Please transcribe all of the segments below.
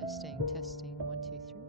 Testing, testing, one, two, three.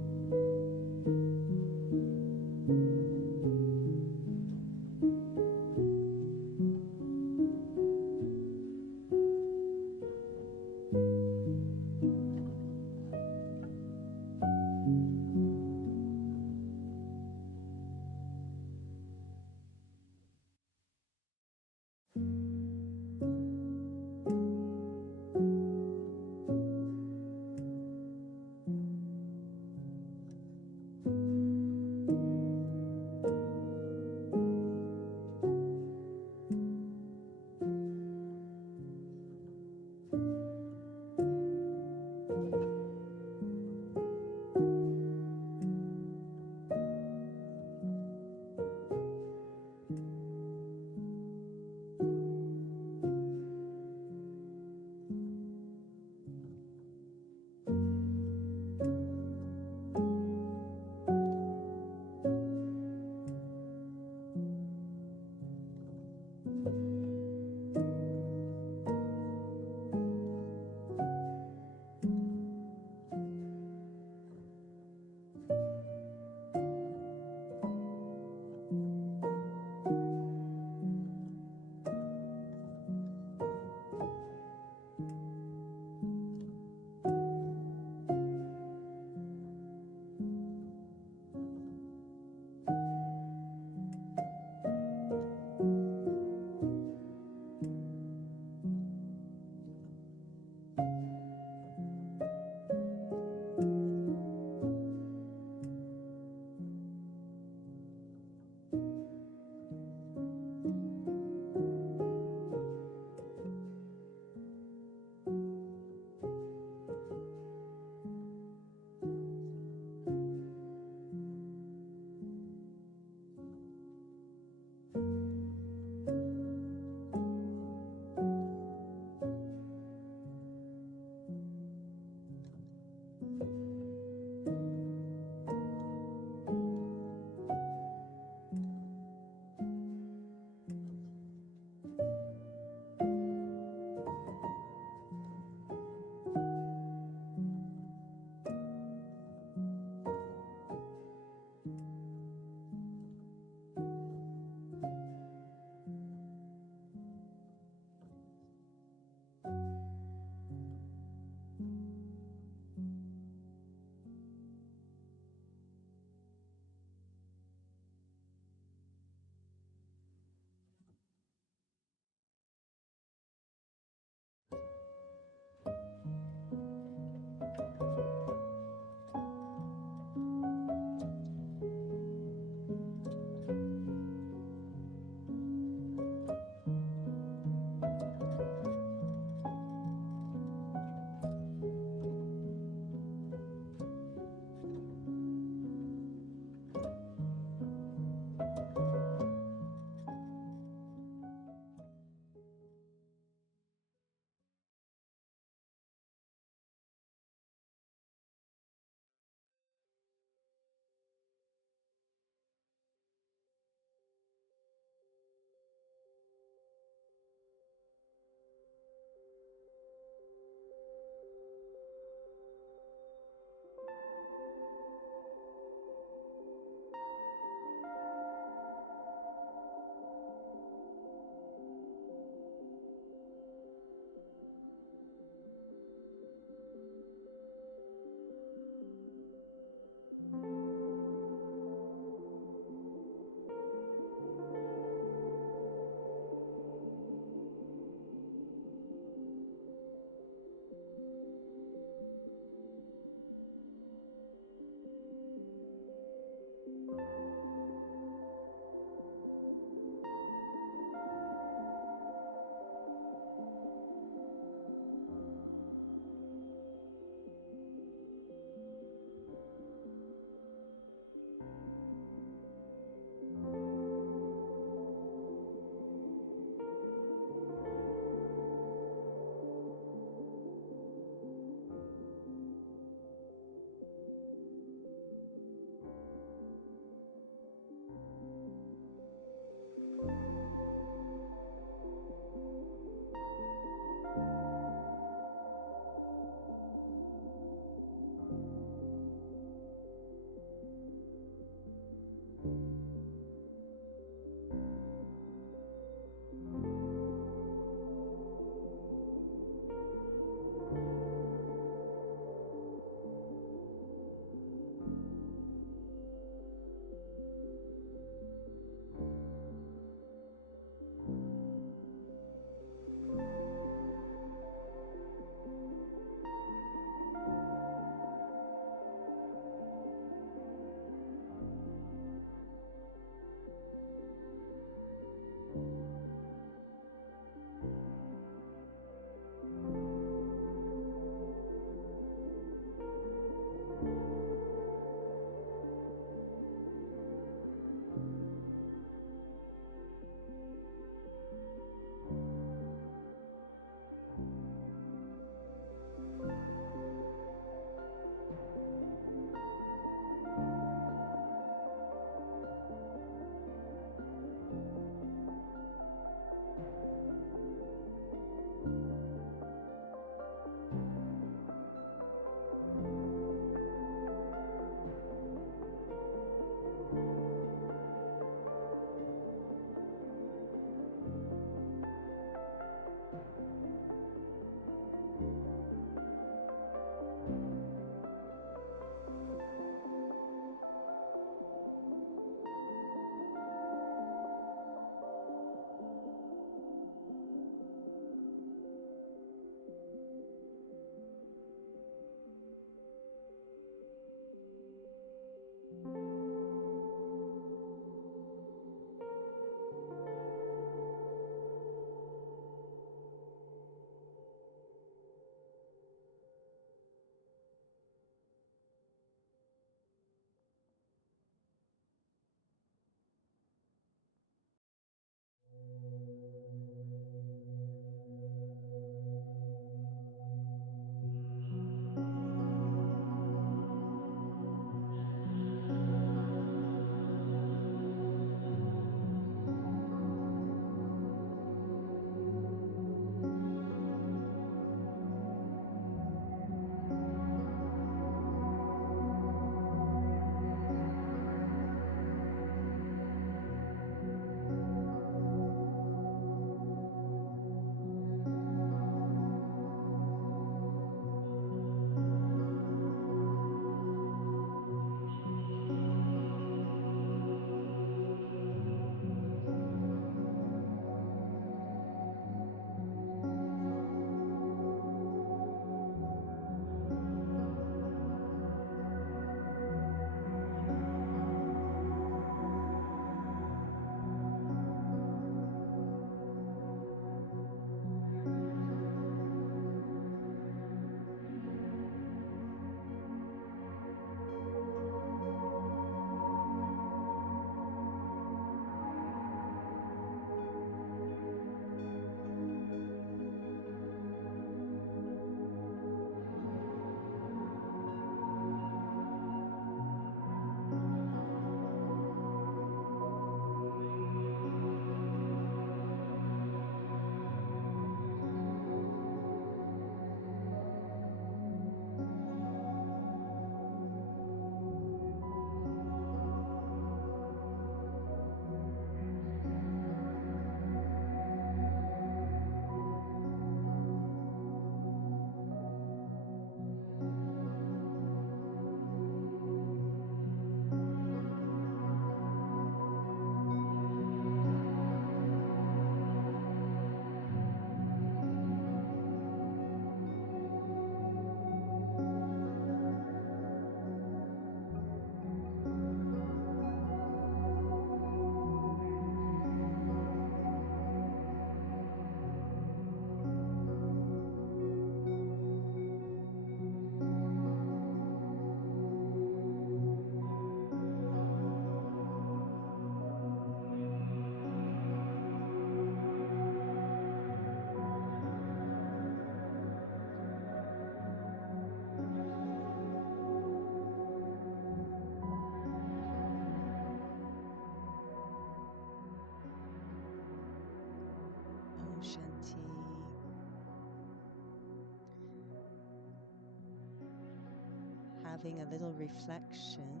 having a little reflection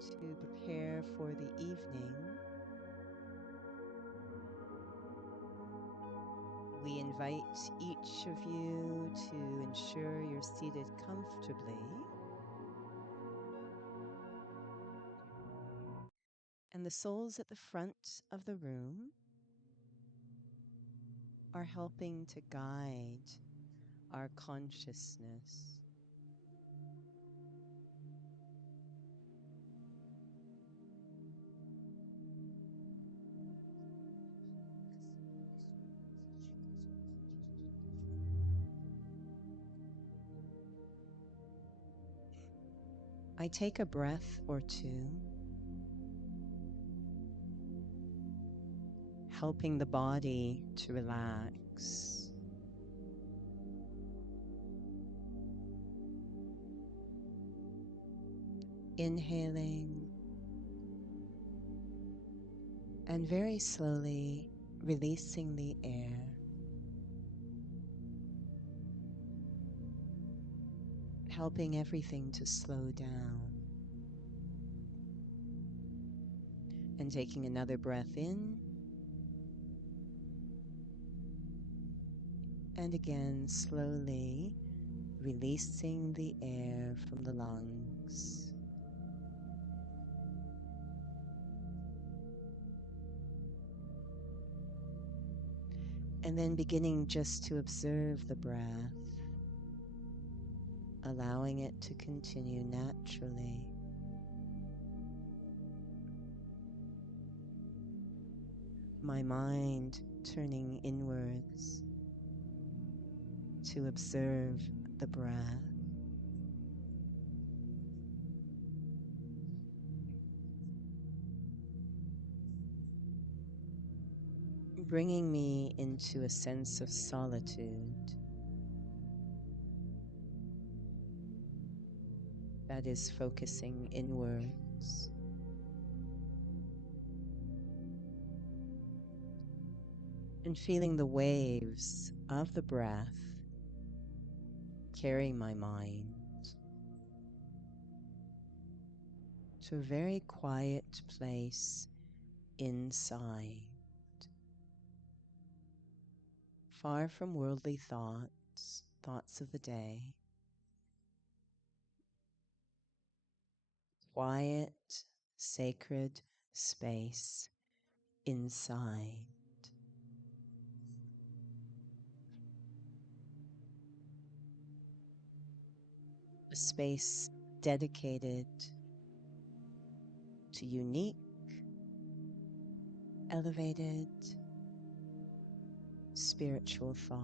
to prepare for the evening, we invite each of you to ensure you're seated comfortably and the souls at the front of the room are helping to guide our consciousness. I take a breath or two, helping the body to relax. Inhaling and very slowly releasing the air. Helping everything to slow down. And taking another breath in. And again, slowly releasing the air from the lungs. And then beginning just to observe the breath, allowing it to continue naturally. My mind turning inwards to observe the breath. Bringing me into a sense of solitude that is focusing inwards. And feeling the waves of the breath carry my mind to a very quiet place inside, far from worldly thoughts, thoughts of the day. Quiet, sacred space inside. A space dedicated to unique, elevated, spiritual thought.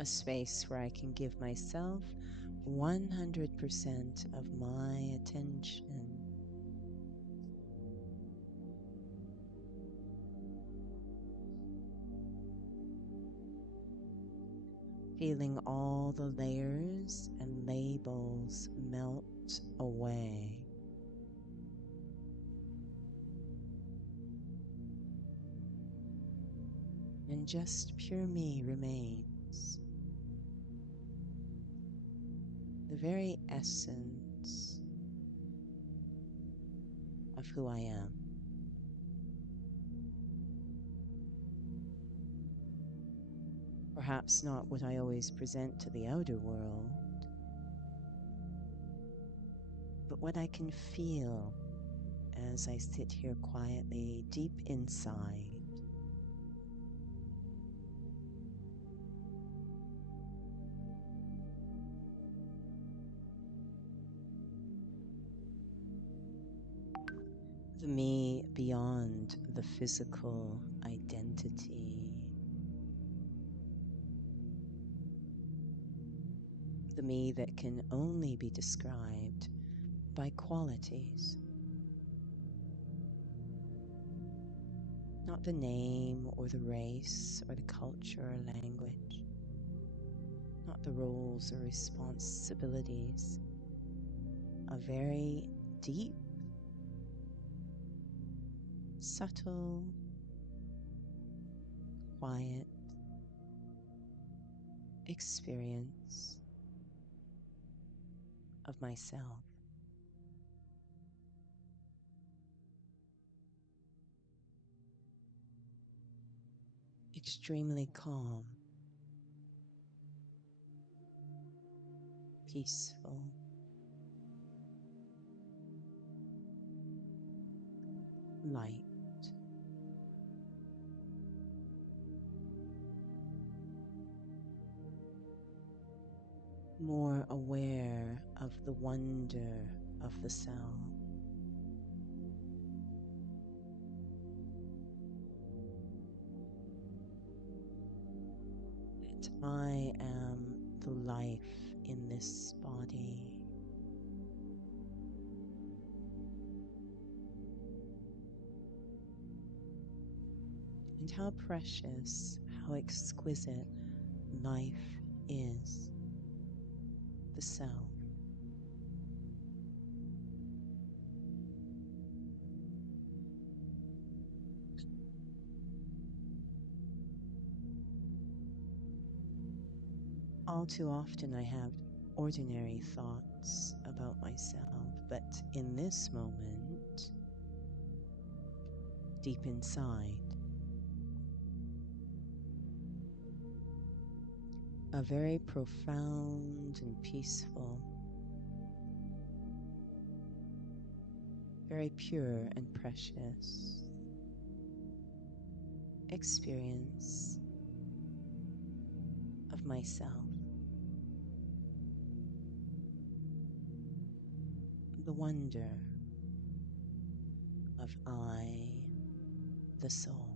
A space where I can give myself 100% of my attention. Feeling all the layers and labels melt away. And just pure me remains. The very essence of who I am. Perhaps not what I always present to the outer world, but what I can feel as I sit here quietly deep inside. The me beyond the physical identity. The me that can only be described by qualities. Not the name or the race or the culture or language. Not the roles or responsibilities. A very deep, subtle, quiet experience of myself. Extremely calm, peaceful, light. More aware of the wonder of the self. That I am the life in this body. And how precious, how exquisite life is, the self. All too often I have ordinary thoughts about myself, but in this moment, deep inside, a very profound and peaceful, very pure and precious experience of myself. The wonder of I, the soul.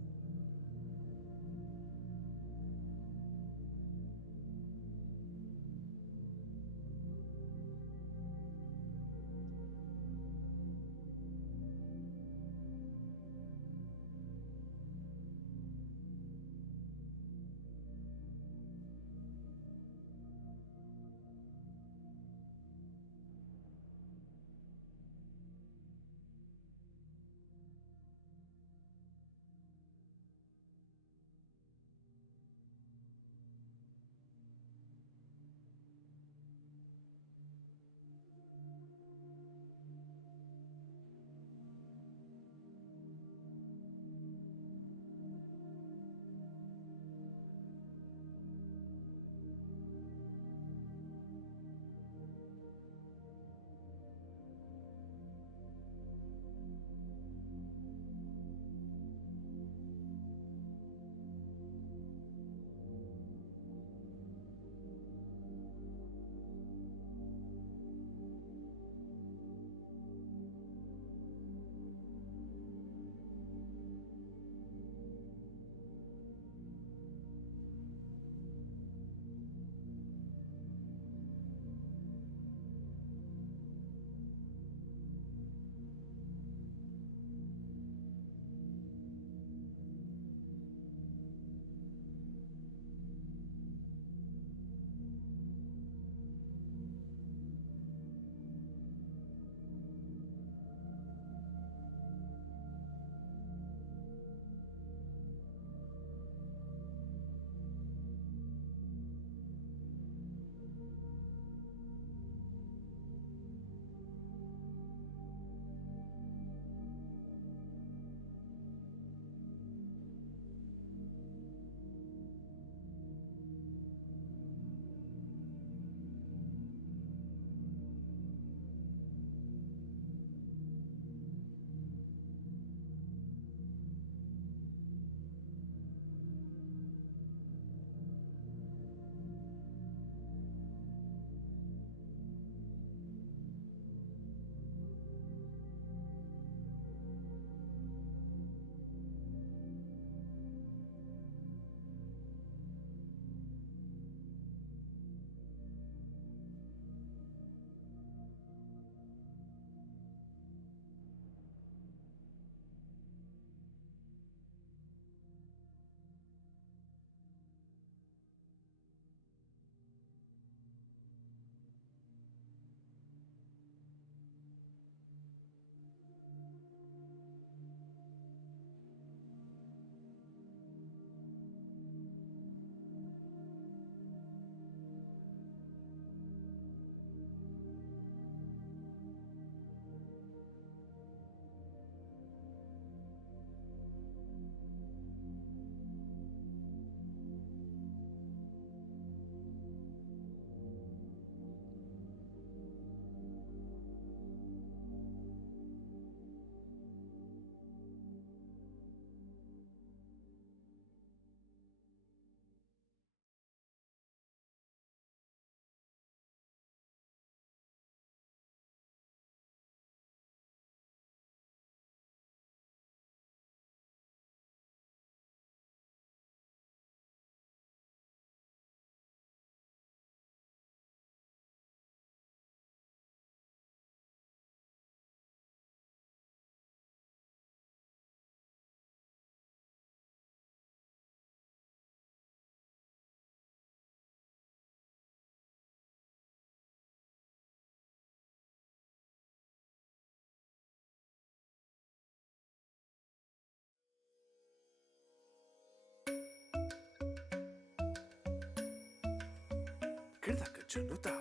Kirdaka Junuta,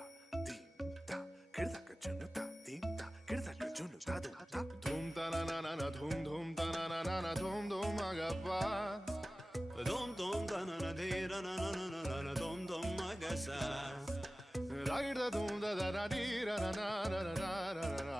Dimta, Kirdaka Junuta, Dimta, Kirdaka Junuta, Dumta, Dumta na na na na, Dum Dum da na na na na, Dum Dum Magapa, Dum Dum da na na de na na na na na na, Dum Dum Magasa, Ragda Dum da da da di ra na na na na na na.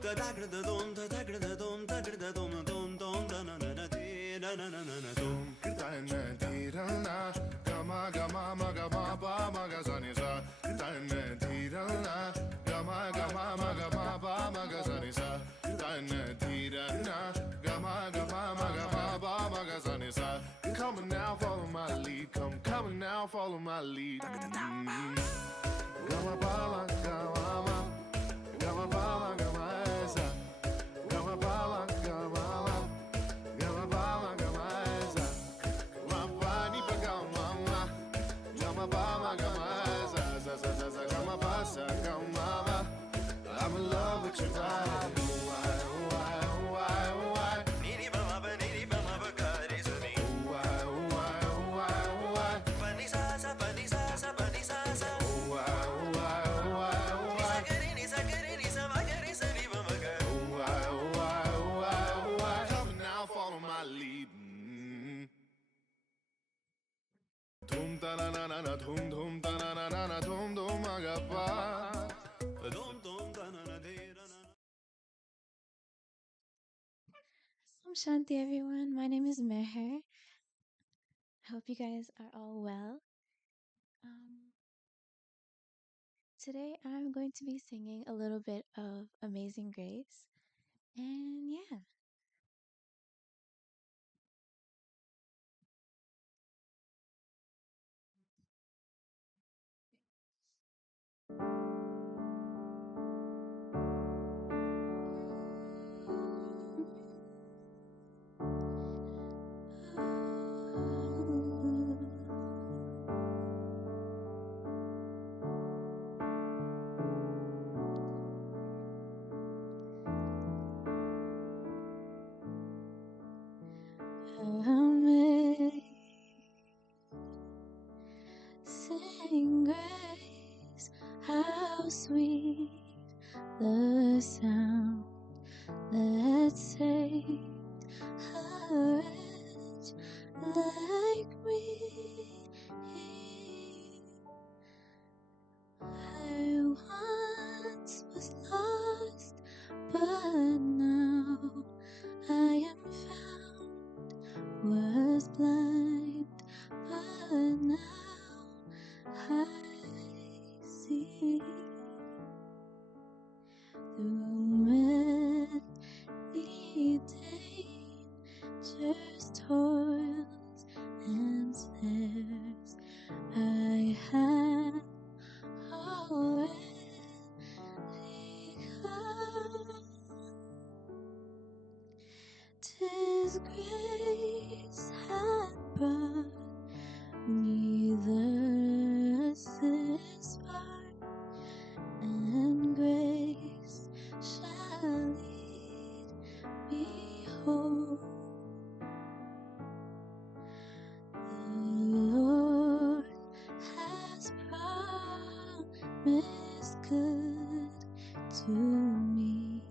Da da da dum da da da dum da da dum dum dum da na na na di na na na na dum kirda na di ra na gama gama ma gama ba ma ga sa ni sa kirda na di ra na gama gama ma gama ba ma ga sa ni sa kirda na di ra na gama gama ma gama ba ma ga sa ni sa. Come on now, follow my lead. Come on now, follow my lead. Gama ba ma gama ma gama ba ma gama sa gama ba ma gama ma gama ba ma gama sa gama ba ni pa gama ma gama ba ma gama sa sa sa sa sa gama ba sa gama ma. I'm in love with your vibe. Why? Niri ba ma ba kare sa ni. Why? Pani sa sa pani sa sa pani sa sa. Come now, follow my lead. Dum da na na na na, dum dum da na na na na, dum dum magapa, dum dum da na na de na na. Om Shanti, everyone. My name is Meher. I hope you guys are all well. Today I'm going to be singing a little bit of Amazing Grace. And yeah. Amazing grace, how sweet the sound that saved a wretch like me. I once was lost, but now I am found. Was blind, but now I see. Through many dangers, toils, and snares, I have already come. 'Tis grace hath brought me thus this far, and grace shall lead me home. The Lord has promised good to me.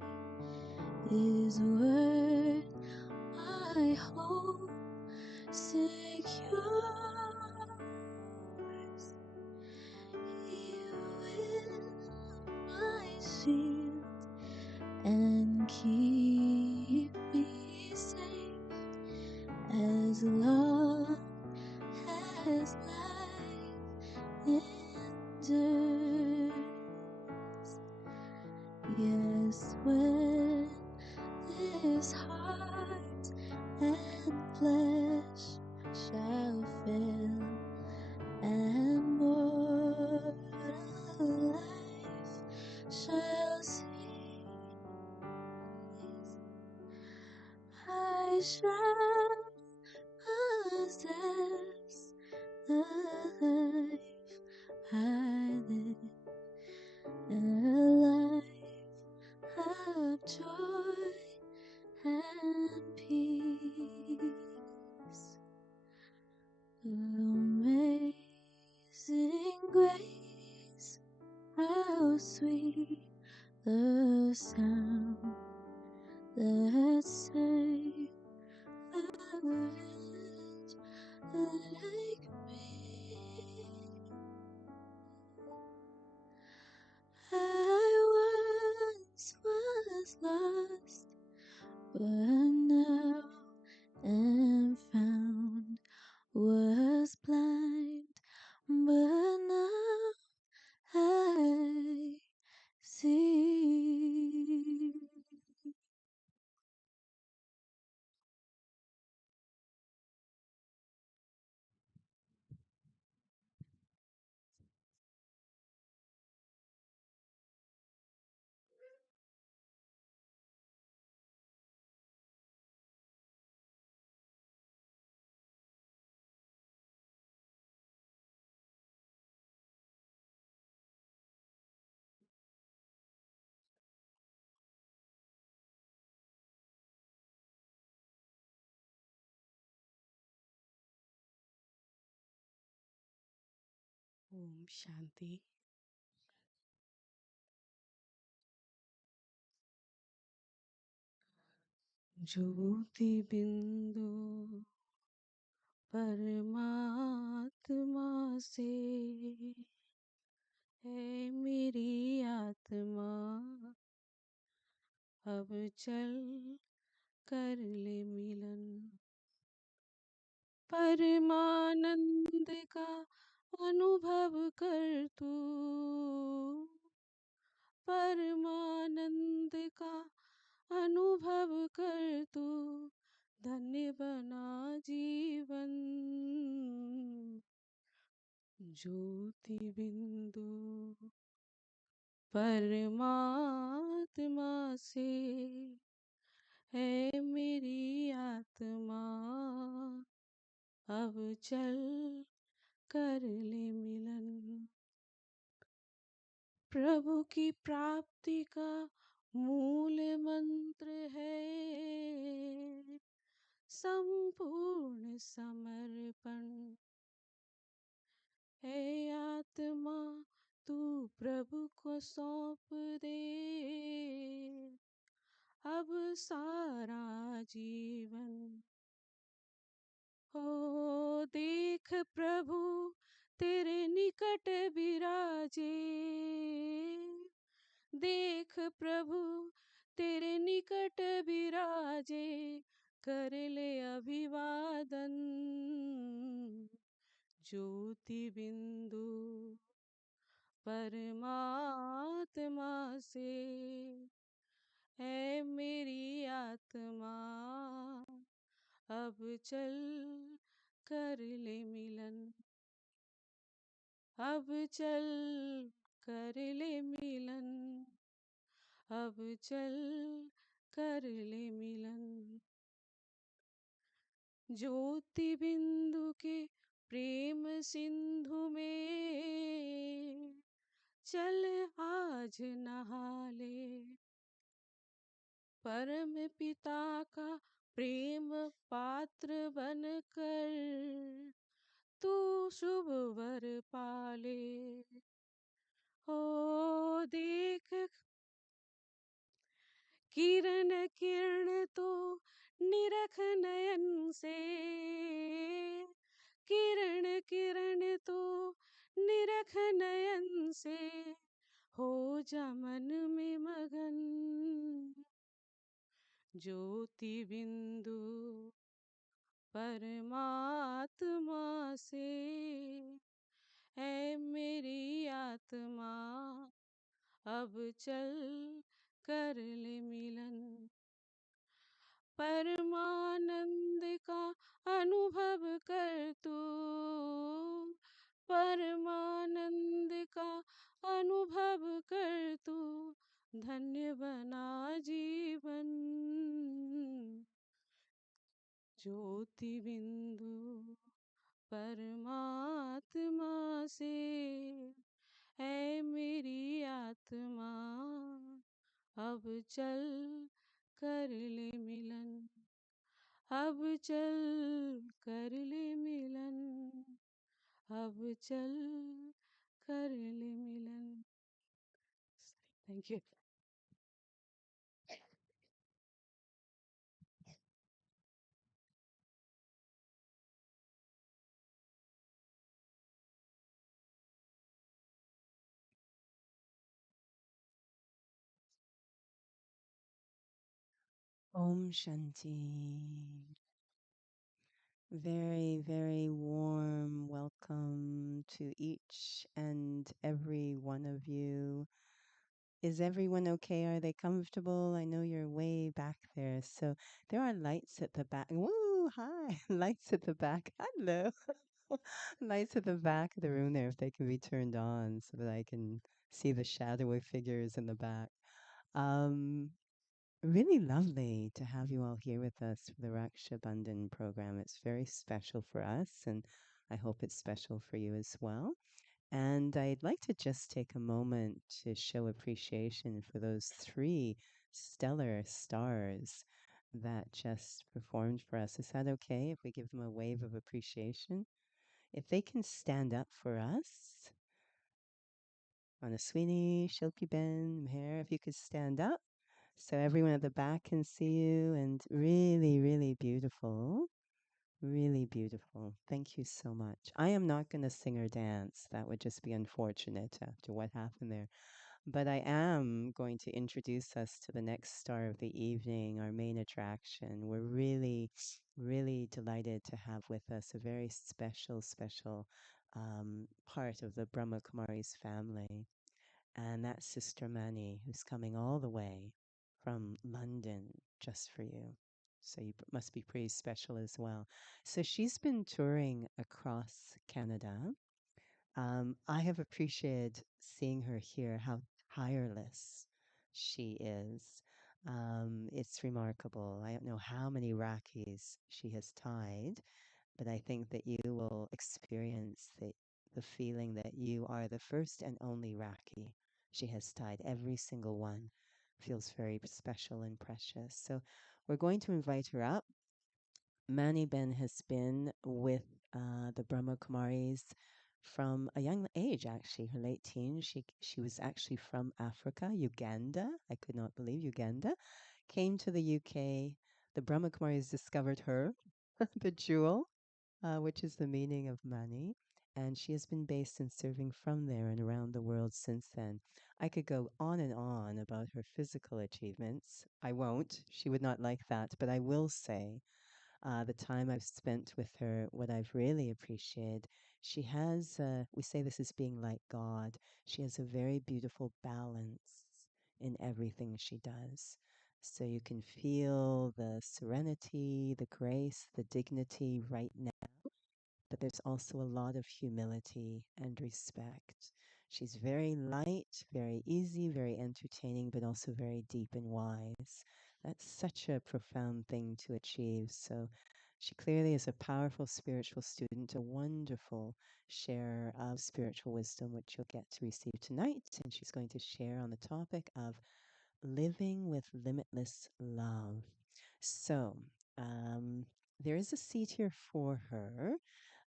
His word my hope secures. He will my shield and keep me safe as long as life endures. Yes, when this heart and flesh shall fail, and mortal life shall cease, I shall possess the life I live, a life of joy and peace. sweet the sound that saved a wretch like me. I once was lost, but now am found. Was blind, but now I see. Om Shanti. ज्योति बिंदु परमात्मा से है मेरी आत्मा, अब चल कर ले मिलन। परमानंद का अनुभव कर तू, परमानंद का अनुभव कर तू, धन्य बना जीवन। ज्योति बिंदु परमात्मा से है मेरी आत्मा, अब चल कर ले मिलन। प्रभु की प्राप्ति का मूल मंत्र है संपूर्ण समर्पण। है आत्मा तू प्रभु को सौंप दे, अब सारा जीवन। हो देख प्रभु तेरे निकट विराजे, देख प्रभु तेरे निकट विराजे, कर ले अभिवादन। ज्योति बिंदु परमात्मा से है मेरी आत्मा, अब चल कर ले मिलन। अब चल कर ले मिलन, अब चल कर ले मिलन। ज्योति बिंदु के प्रेम सिंधु में चल आज नहा ले। परम पिता का प्रेम पात्र बनकर तू शुभ वर पाले। हो देख किरण किरण तो निरख नयन से, किरण किरण तो निरख नयन से, हो जा मन में मगन। ज्योति बिंदु परमात्मा से है मेरी आत्मा, अब चल कर ले मिलन। परमानंद का अनुभव कर तू, परमानंद का अनुभव कर तू, धन्य बना जीवन। ज्योति बिंदु परमात्मा से है मेरी आत्मा, अब चल कर ले मिलन। अब चल कर ले मिलन, अब चल कर ले मिलन। Thank you. Om Shanti. Very, very warm welcome to each and every one of you. Is everyone okay? Are they comfortable? I know you're way back there. So there are lights at the back. Woo, hi. Lights at the back. Hello. Lights at the back of the room there, if they can be turned on so that I can see the shadowy figures in the back. Um, Really lovely to have you all here with us for the Raksha Bandhan program. It's very special for us, and I hope it's special for you as well. And I'd like to just take a moment to show appreciation for those three stellar stars that just performed for us. Is that okay if we give them a wave of appreciation? If they can stand up for us, Sweeney, Shilpi Ben, Meher, if you could stand up so everyone at the back can see you, and really, really beautiful. Really beautiful. Thank you so much. I am not going to sing or dance. That would just be unfortunate after what happened there. But I am going to introduce us to the next star of the evening, our main attraction. We're really, really delighted to have with us a very special, special part of the Brahma Kumaris family. And that's Sister Mani, who's coming all the way from London just for you. So you must be pretty special as well. So she's been touring across Canada. I have appreciated seeing her here, how tireless she is. It's remarkable. I don't know how many Rakhis she has tied, but I think that you will experience the feeling that you are the first and only Rakhi. She has tied every single one. Feels very special and precious. So we're going to invite her up. Mani Ben has been with the Brahma Kumaris from a young age, actually, her late teens. She was actually from Africa, Uganda. I could not believe Uganda. Came to the UK. The Brahma Kumaris discovered her, the jewel, which is the meaning of money. And she has been based and serving from there and around the world since then. I could go on and on about her physical achievements. I won't. She would not like that. But I will say the time I've spent with her, what I've really appreciated, she has, we say this is being like God, she has a very beautiful balance in everything she does. So you can feel the serenity, the grace, the dignity right now, but there's also a lot of humility and respect. She's very light, very easy, very entertaining, but also very deep and wise. That's such a profound thing to achieve. So she clearly is a powerful spiritual student, a wonderful share of spiritual wisdom, which you'll get to receive tonight. And she's going to share on the topic of living with limitless love. So, there is a seat here for her,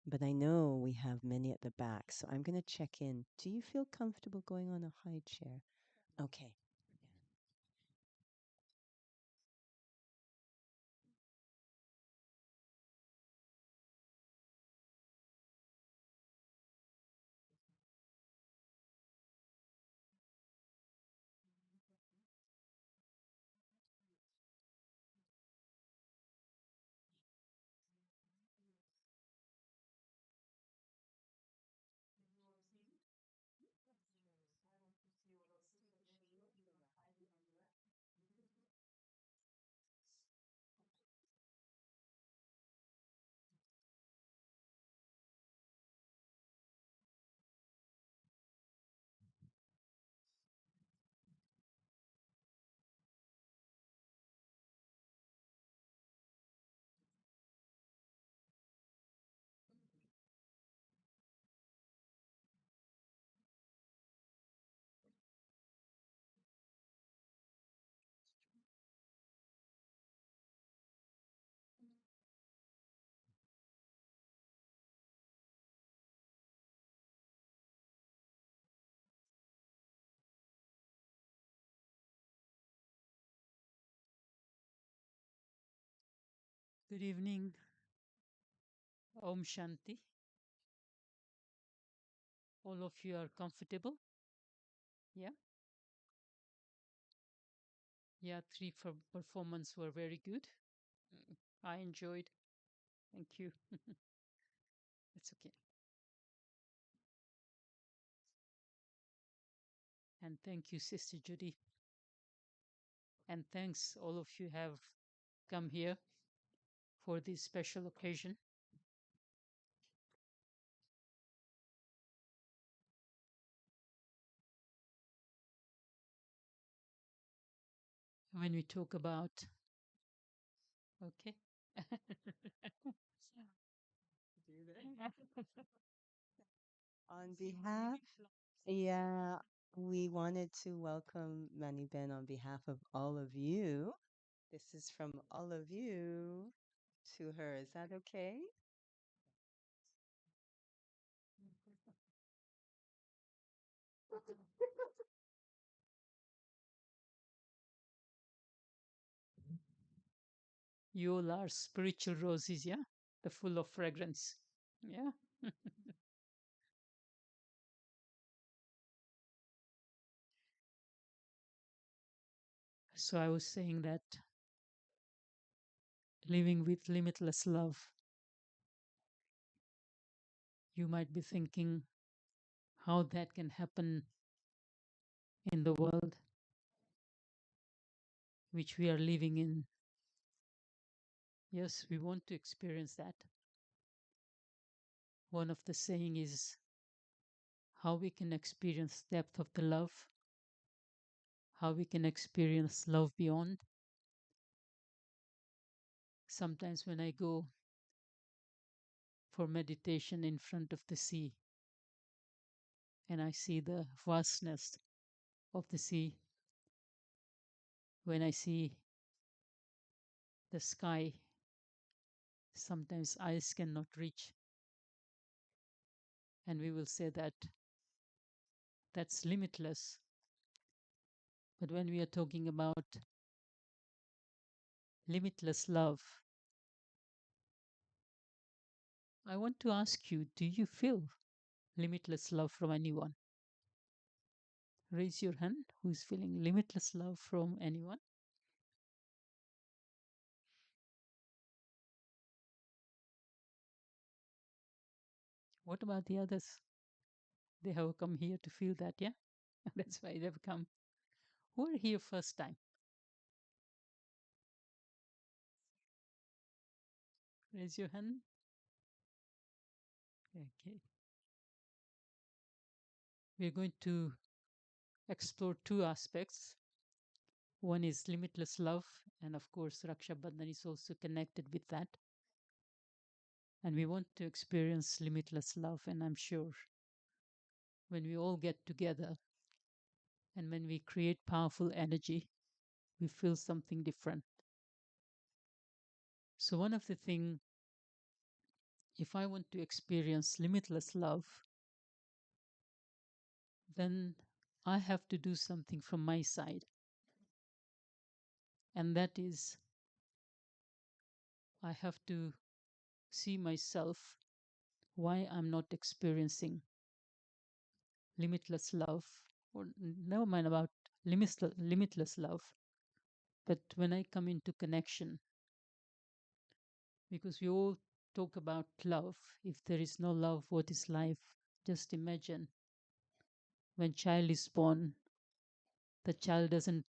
but I know we have many at the back, so I'm going to check in. Do you feel comfortable going on a high chair? Okay. Good evening. Om Shanti. All of you are comfortable? Yeah. Yeah, three performance were very good. I enjoyed. Thank you. It's okay. And thank you, Sister Judy. And thanks all of you have come here for this special occasion. When we talk about, okay. On behalf, yeah, we wanted to welcome Manny Ben on behalf of all of you. This is from all of you to her. Is that okay? You all are spiritual roses, yeah? The full of fragrance. Yeah. So I was saying that living with limitless love, you might be thinking how that can happen in the world which we are living in. Yes, we want to experience that. One of the saying is how we can experience depth of the love, how we can experience love beyond. Sometimes when I go for meditation in front of the sea and I see the vastness of the sea, when I see the sky, sometimes eyes cannot reach. And we will say that that's limitless. But when we are talking about limitless love, I want to ask you, do you feel limitless love from anyone? Raise your hand who is feeling limitless love from anyone. What about the others? They have come here to feel that, yeah? That's why they've come. Who are here first time? Raise your hand. Okay. We're going to explore two aspects. One is limitless love, and of course, Raksha Bandhan is also connected with that. And we want to experience limitless love, and I'm sure when we all get together and when we create powerful energy, we feel something different. So, one of the things, if I want to experience limitless love, then I have to do something from my side. And that is, I have to see myself why I'm not experiencing limitless love, or never mind about limitless love. But when I come into connection, because we all talk about love, if there is no love, what is life? Just imagine when child is born, the child doesn't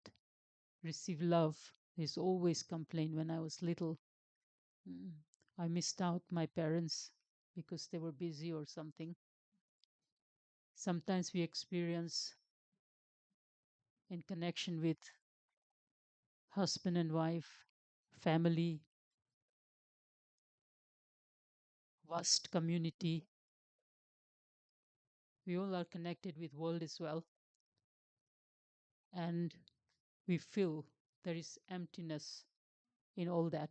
receive love. There's always complaint. When I was little, mm, I missed out my parents because they were busy or something. Sometimes we experience in connection with husband and wife, family, vast community. We all are connected with world as well. And we feel there is emptiness in all that.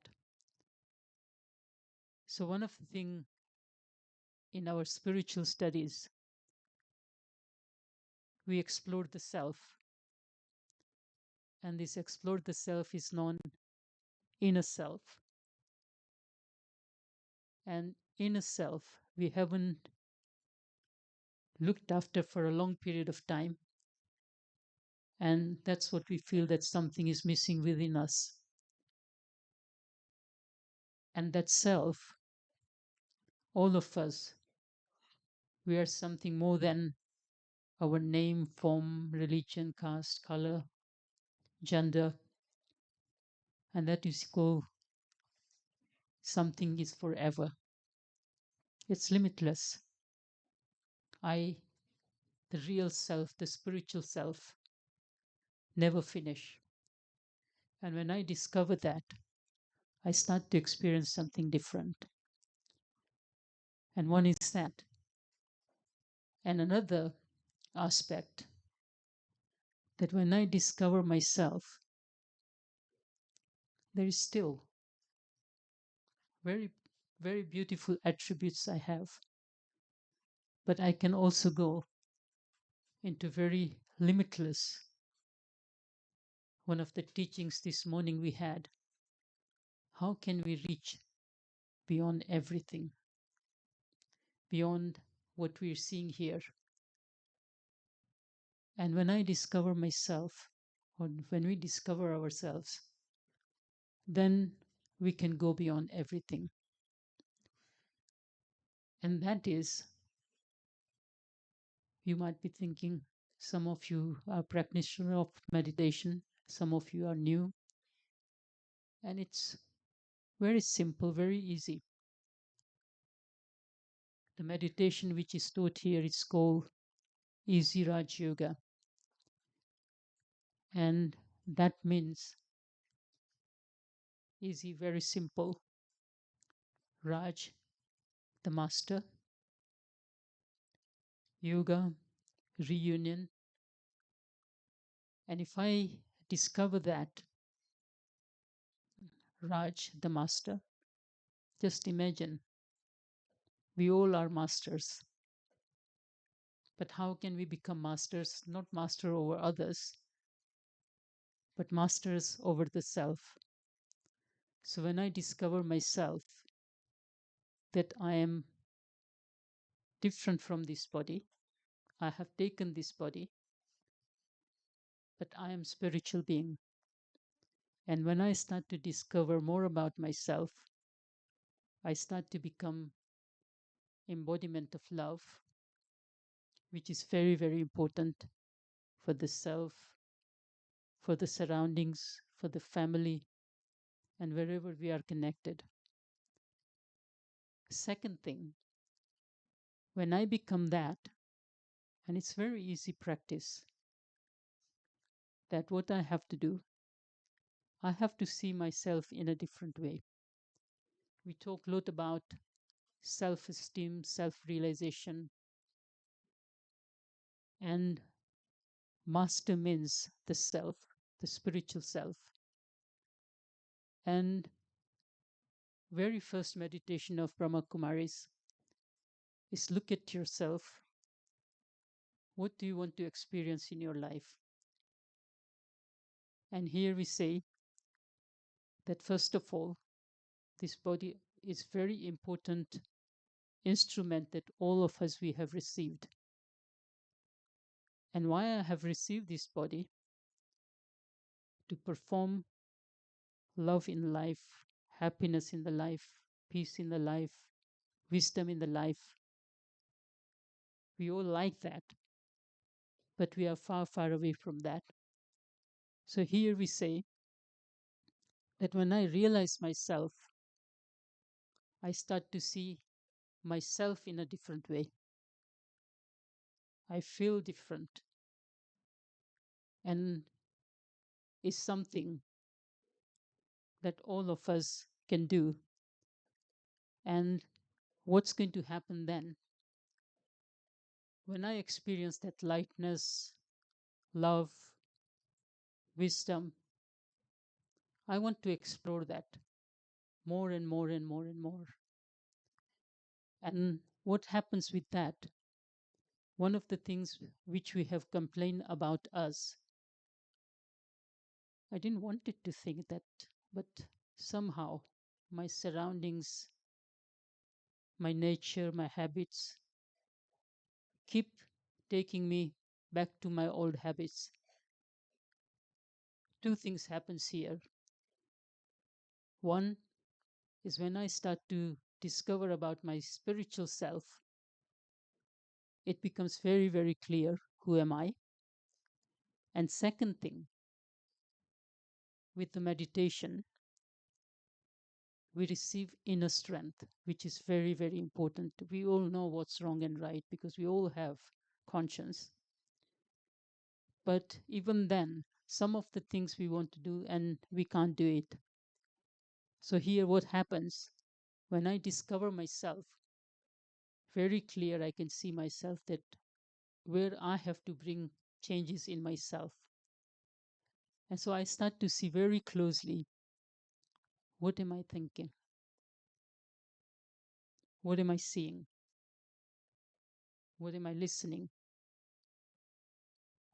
So one of the things in our spiritual studies, we explore the self. And this explore the self is known inner self. and inner self we haven't looked after for a long period of time, and that's what we feel that something is missing within us. And that self, all of us, we are something more than our name, form, religion, caste, color, gender, and that is called something is forever. It's limitless. I, the real self, the spiritual self, never finish. And when I discover that, I start to experience something different. And one is that. And another aspect, that when I discover myself, there is still very, very beautiful attributes I have. But I can also go into very limitless. One of the teachings this morning we had, how can we reach beyond everything, beyond what we're seeing here? And when I discover myself, or when we discover ourselves, then we can go beyond everything. And that is, you might be thinking, some of you are practitioners of meditation, some of you are new, and it's very simple, very easy. The meditation which is taught here is called Easy Raj Yoga, and that means easy, very simple. Raj, the master, yoga, reunion. And if I discover that Raj, the master, just imagine we all are masters. But how can we become masters? Not master over others, but masters over the self. So when I discover myself, that I am different from this body, I have taken this body, but I am spiritual being. And when I start to discover more about myself, I start to become embodiment of love, which is very, very important for the self, for the surroundings, for the family, and wherever we are connected. Second thing, when I become that, and it's very easy practice, that what I have to do, I have to see myself in a different way. We talk a lot about self esteem, self realization, and master means the self, the spiritual self. And very first meditation of Brahma Kumaris is look at yourself. What do you want to experience in your life? And here we say that first of all, this body is very important instrument that all of us we have received. And why I have received this body? To perform love in life, happiness in the life, peace in the life, wisdom in the life. We all like that, but we are far, far away from that. So here we say that when I realize myself, I start to see myself in a different way. I feel different, and is something that all of us can do. And what's going to happen then? When I experience that lightness, love, wisdom, I want to explore that more and more and more and more. And what happens with that? One of the things which we have complained about us, I didn't want it to think that, but somehow my surroundings my nature, my habits keep taking me back to my old habits. Two things happens here. One is when I start to discover about my spiritual self, it becomes very, very clear who am I. And second thing, with the meditation, we receive inner strength, which is very, very important. We all know what's wrong and right because we all have conscience. But even then, some of the things we want to do and we can't do it. So, here what happens when I discover myself, very clear, I can see myself that where I have to bring changes in myself. And so I start to see very closely, what am I thinking? What am I seeing? What am I listening?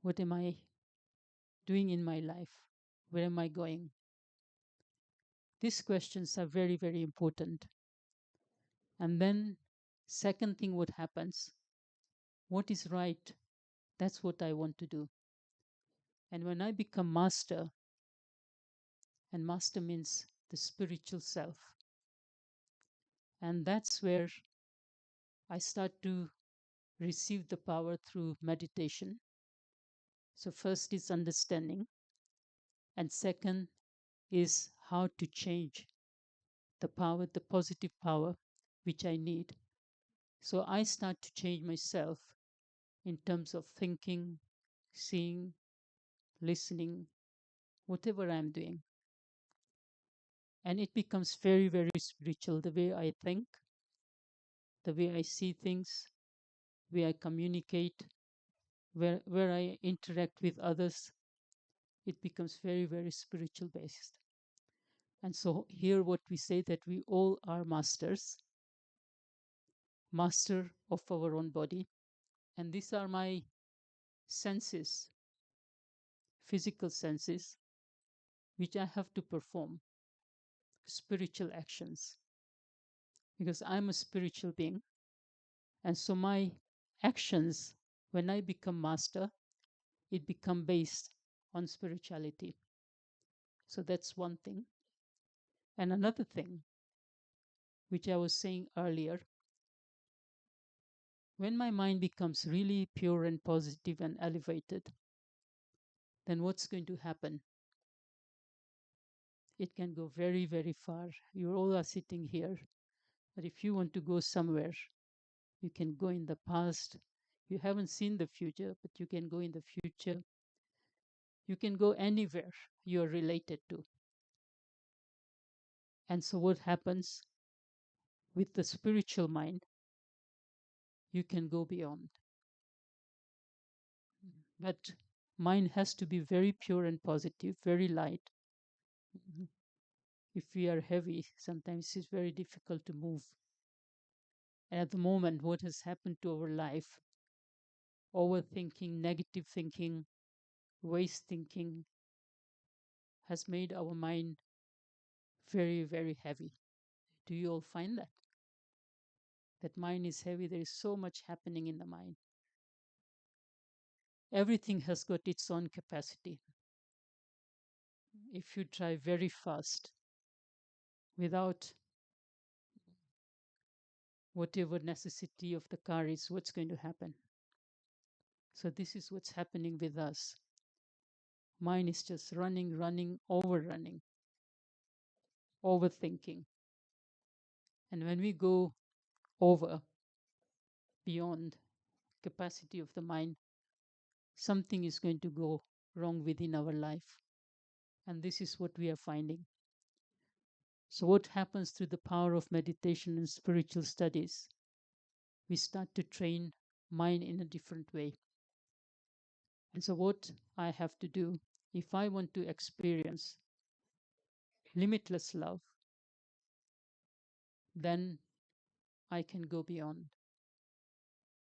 What am I doing in my life? Where am I going? These questions are very, very important. And then, second thing, what happens? What is right? That's what I want to do. And when I become master, and master means the spiritual self, and that's where I start to receive the power through meditation. So, first is understanding, and second is how to change the power, the positive power which I need. So, I start to change myself in terms of thinking, seeing, listening, whatever I'm doing. And it becomes very, very spiritual, the way I think, the way I see things, the way I communicate, where I interact with others. It becomes very, very spiritual based. And so here what we say that we all are masters, master of our own body. And these are my senses, physical senses, which I have to perform spiritual actions because I'm a spiritual being. And so my actions, when I become master, it become based on spirituality. So that's one thing. And another thing, which I was saying earlier, when my mind becomes really pure and positive and elevated, then what's going to happen? It can go very, very far. You all are sitting here, but if you want to go somewhere, you can go in the past. You haven't seen the future, but you can go in the future. You can go anywhere you're related to. And so, what happens with the spiritual mind? You can go beyond. But mind has to be very pure and positive, very light. Mhm. If we are heavy, sometimes it's very difficult to move. And at the moment, what has happened to our life? Overthinking, negative thinking, waste thinking has made our mind very, very heavy. Do you all find that? That mind is heavy. There is so much happening in the mind. Everything has got its own capacity. If you drive very fast without whatever necessity of the car is, what's going to happen? So, this is what's happening with us. Mind is just running, overrunning, overthinking. And when we go over beyond capacity of the mind, something is going to go wrong within our life. And this is what we are finding. So, what happens through the power of meditation and spiritual studies? We start to train mind in a different way. And so, what I have to do if I want to experience limitless love, then I can go beyond.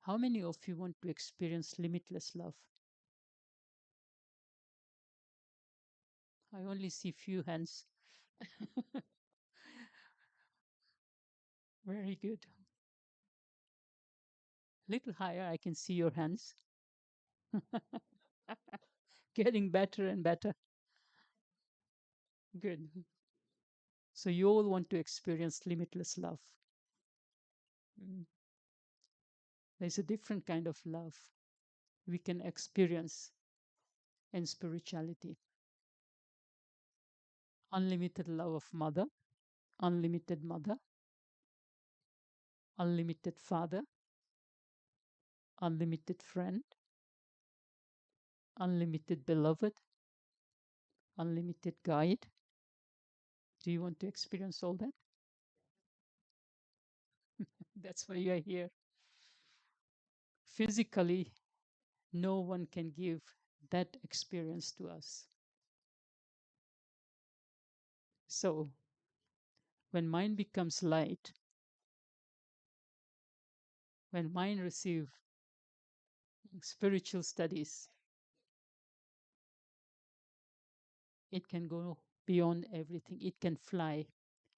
How many of you want to experience limitless love? I only see few hands. Very good. Little higher, I can see your hands. Getting better and better. Good. So you all want to experience limitless love. Mm. There's a different kind of love we can experience in spirituality. Unlimited love of mother, unlimited mother, unlimited father, unlimited friend, unlimited beloved, unlimited guide. Do you want to experience all that? That's why you are here. Physically, no one can give that experience to us. So, when mind becomes light, when mind receives spiritual studies, it can go beyond everything. It can fly.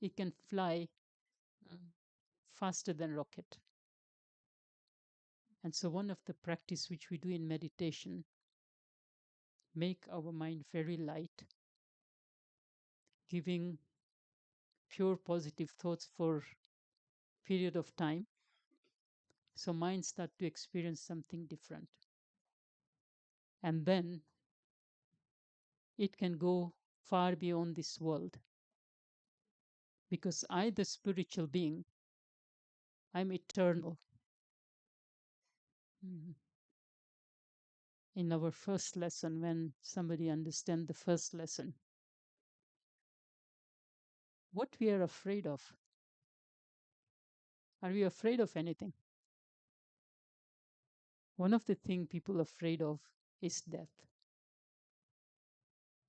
It can fly faster than rocket. And so one of the practice which we do in meditation, make our mind very light, giving pure positive thoughts for period of time, so mind start to experience something different, and then it can go far beyond this world, because I, the spiritual being, I'm eternal. Mhm. In our first lesson, when somebody understand the first lesson, what we are afraid of, are we afraid of anything? One of the things people are afraid of is death.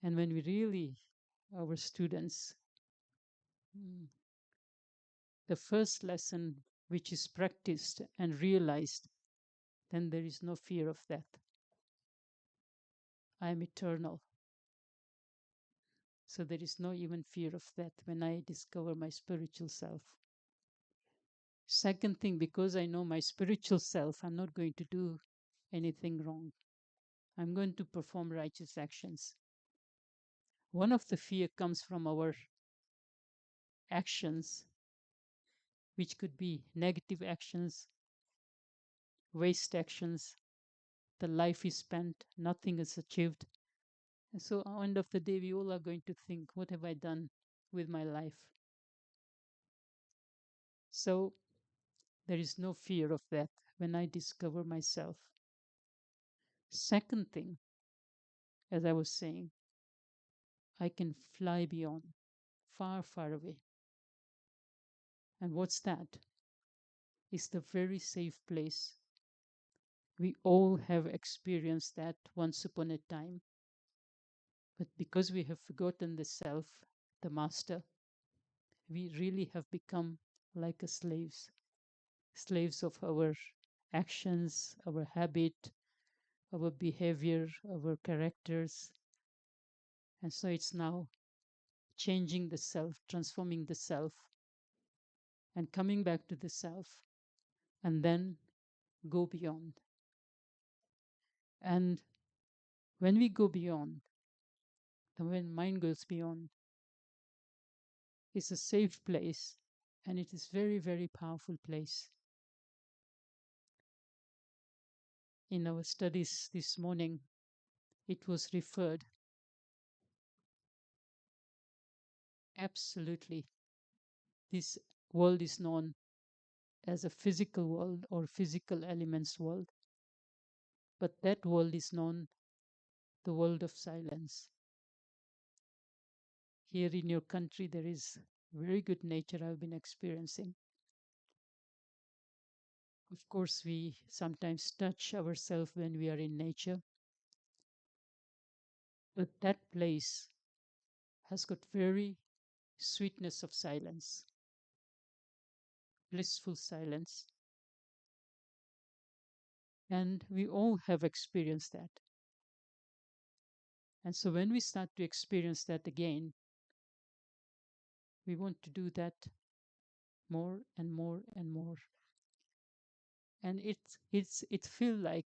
And when we really, our students, the first lesson which is practiced and realized, then there is no fear of death. I am eternal. So there is no even fear of death when I discover my spiritual self. Second thing, because I know my spiritual self, I'm not going to do anything wrong. I'm going to perform righteous actions. One of the fear comes from our actions, which could be negative actions, waste actions, the life is spent, nothing is achieved. And so at the end of the day, we all are going to think, what have I done with my life? So there is no fear of that when I discover myself. Second thing, as I was saying, I can fly beyond, far, far away. And what's that? It's the very safe place. We all have experienced that once upon a time. But because we have forgotten the self, the master, we really have become like a slaves of our actions, our habit, our behavior, our characters. And so it's now changing the self, transforming the self, and coming back to the self, and then go beyond. And when we go beyond, when mind goes beyond, it's a safe place, and it is very, very powerful place. In our studies this morning, it was referred absolutely. This world is known as a physical world or physical elements world, but that world is known the world of silence. Here in your country, there is very good nature I've been experiencing. Of course, we sometimes touch ourselves when we are in nature, but that place has got very sweetness of silence, blissful silence. And we all have experienced that. And so when we start to experience that again, we want to do that more and more and more. And it feel like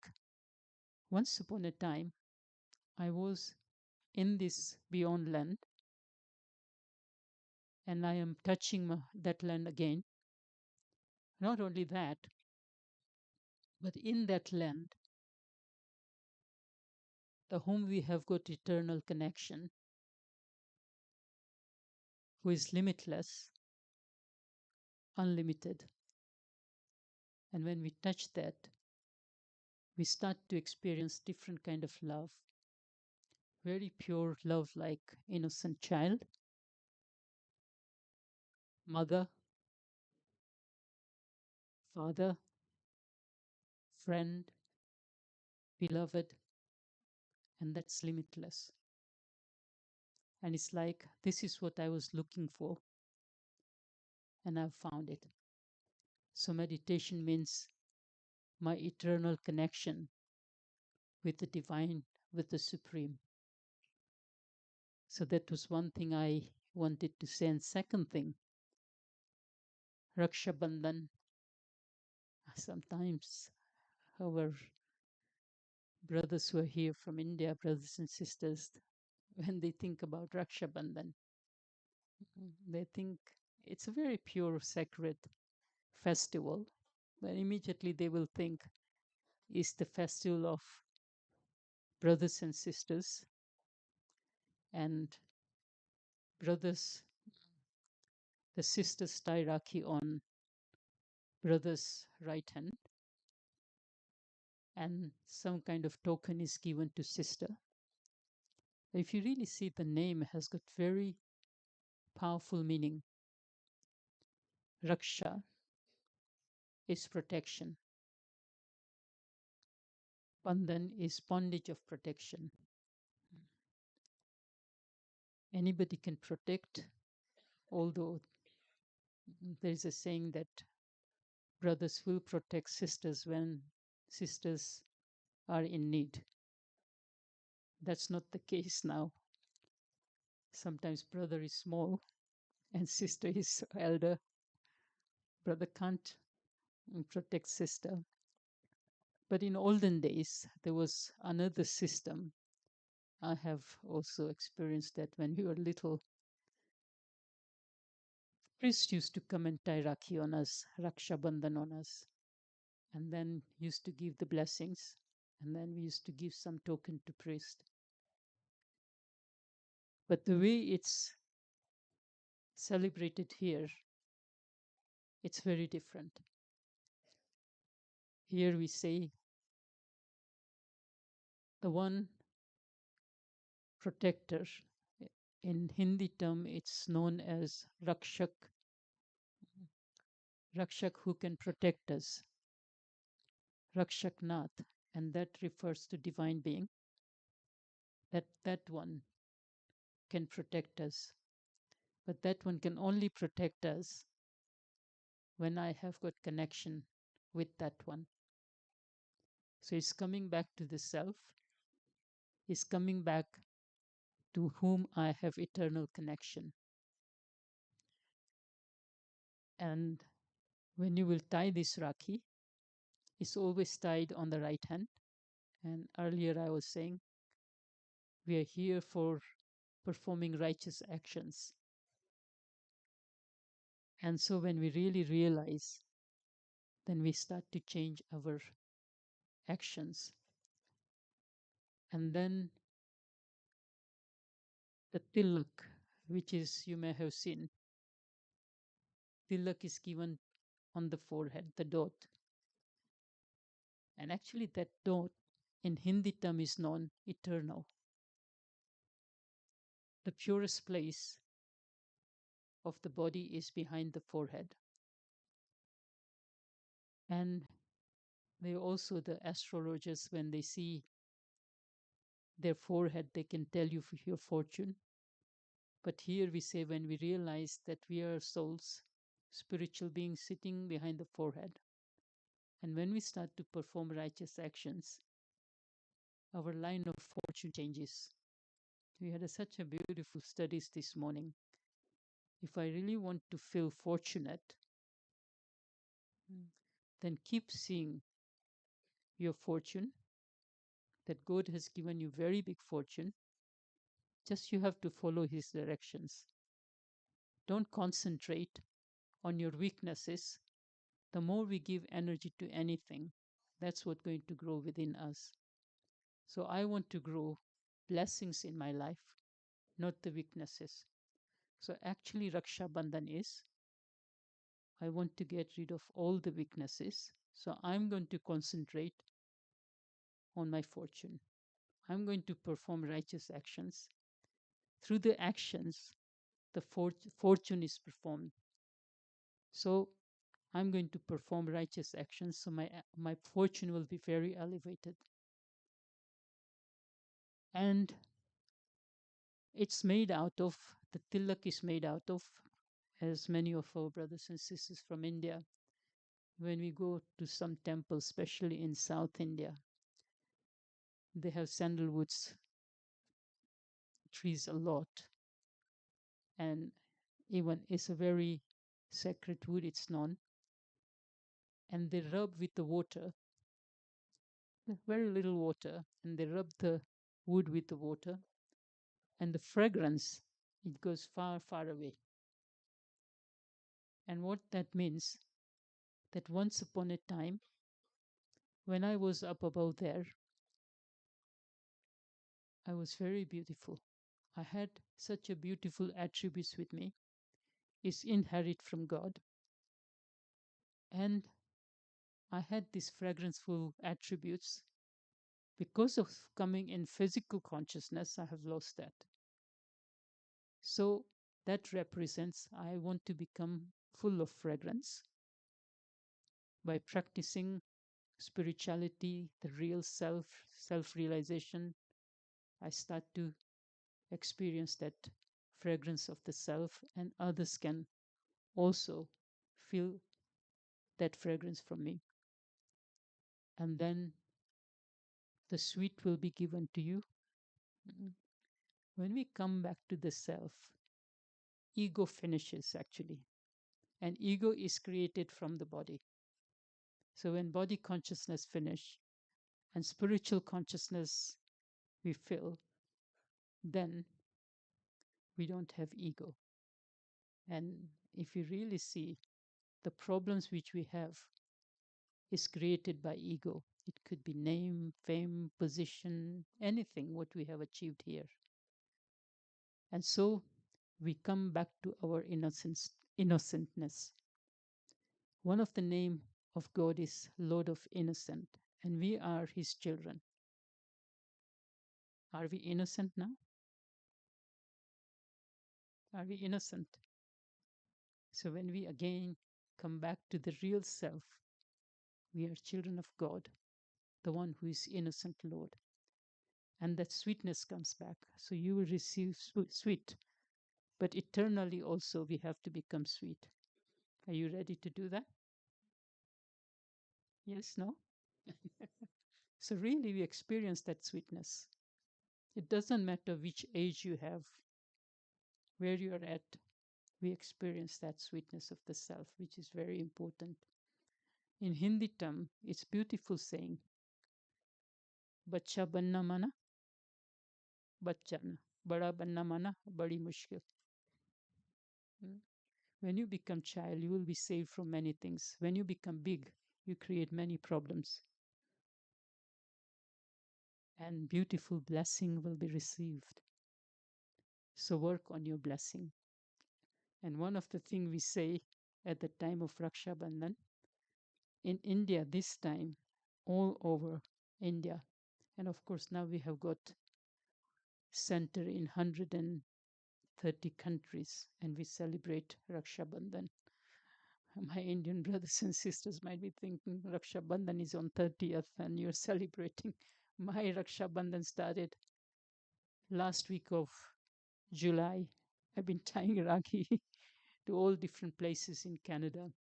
once upon a time I was in this beyond land, and I am touching that land again. Not only that, but in that land, the whom we have got eternal connection, who is limitless, unlimited. And when we touch that, we start to experience different kind of love, very pure love, like innocent child, mother, father, friend, beloved, and that's limitless. And it's like, this is what I was looking for, and I've found it. So, meditation means my eternal connection with the divine, with the supreme. So, that was one thing I wanted to say. And second thing, Raksha Bandhan. Sometimes our brothers who are here from India, brothers and sisters, when they think about Raksha Bandhan, they think it's a very pure, sacred festival. But immediately they will think it's the festival of brothers and sisters, and brothers, the sisters tie Rakhi on brother's right hand, and some kind of token is given to sister. If you really see, the name has got very powerful meaning. Raksha is protection. Bandhan is bondage of protection. Anybody can protect, although there is a saying that brothers will protect sisters when sisters are in need. That's not the case now. Sometimes brother is small and sister is elder. Brother can't protect sister. But in olden days, there was another system. I have also experienced that when we were little. Priest used to come and tie Rakhi on us, Raksha Bandhan on us, and then used to give the blessings, and then we used to give some token to priest. But the way it's celebrated here, it's very different. Here we say the one protector. In Hindi term, it's known as Rakshak, Rakshak who can protect us, Rakshak Nath, and that refers to divine being. That one can protect us, but that one can only protect us when I have got connection with that one. So it's coming back to the self, it's coming back to whom I have eternal connection. And when you will tie this Rakhi, it's always tied on the right hand. And earlier I was saying, we are here for performing righteous actions. And so when we really realize, then we start to change our actions. And then the tilak, which is, you may have seen, tilak is given on the forehead, the dot. And actually, that dot in Hindi term is known eternal. The purest place of the body is behind the forehead. And they also, the astrologers, when they see their forehead, they can tell you your fortune. But here we say, when we realize that we are souls, spiritual beings sitting behind the forehead, and when we start to perform righteous actions, our line of fortune changes. We had such a beautiful studies this morning. If I really want to feel fortunate, then keep seeing your fortune, that God has given you very big fortune. Just you have to follow His directions. Don't concentrate on your weaknesses. The more we give energy to anything, that's what's going to grow within us. So I want to grow blessings in my life, not the weaknesses. So actually, Raksha Bandhan is I want to get rid of all the weaknesses. So I'm going to concentrate on my fortune. I'm going to perform righteous actions. Through the actions, the fortune is performed. So I'm going to perform righteous actions, so my fortune will be very elevated. And it's made out of, the tilak is made out of, as many of our brothers and sisters from India, when we go to some temples, especially in South India, they have sandalwoods trees a lot, and even it's a very sacred wood, it's known. And they rub with the water, very little water, and they rub the wood with the water, and the fragrance, it goes far, far away. And what that means, that once upon a time, when I was up above there, I was very beautiful. I had such a beautiful attributes with me. It's inherit from God. And I had these fragranceful attributes. Because of coming in physical consciousness, I have lost that. So that represents I want to become full of fragrance by practicing spirituality, the real self realization. I start to experience that fragrance of the self, and others can also feel that fragrance from me. And then the sweet will be given to you. Mm. When we come back to the self, ego finishes actually. And ego is created from the body. So when body consciousness finish and spiritual consciousness we feel, then we don't have ego. And if you really see, the problems which we have is created by ego. It could be name, fame, position, anything what we have achieved here. And so we come back to our innocentness. One of the name of God is Lord of Innocent, and we are His children. Are we innocent now? Are we innocent? So when we again come back to the real self, we are children of God, the one who is innocent Lord. And that sweetness comes back. So you will receive sweet, but eternally also we have to become sweet. Are you ready to do that? Yes, no? So really we experience that sweetness. It doesn't matter which age you have, where you are at, we experience that sweetness of the self, which is very important. In Hindi term, it's beautiful saying, "Bacha banna mana, bachana. Bada banna mana, badi mushkil." Mm. When you become child, you will be saved from many things. When you become big, you create many problems. And beautiful blessing will be received. So work on your blessing. And one of the things we say at the time of Raksha Bandhan, in India this time, all over India, and of course now we have got center in 130 countries, and we celebrate Raksha Bandhan. My Indian brothers and sisters might be thinking Raksha Bandhan is on 30th and you're celebrating. My Raksha Bandhan started last week of July. I've been tying Rakhi to all different places in Canada.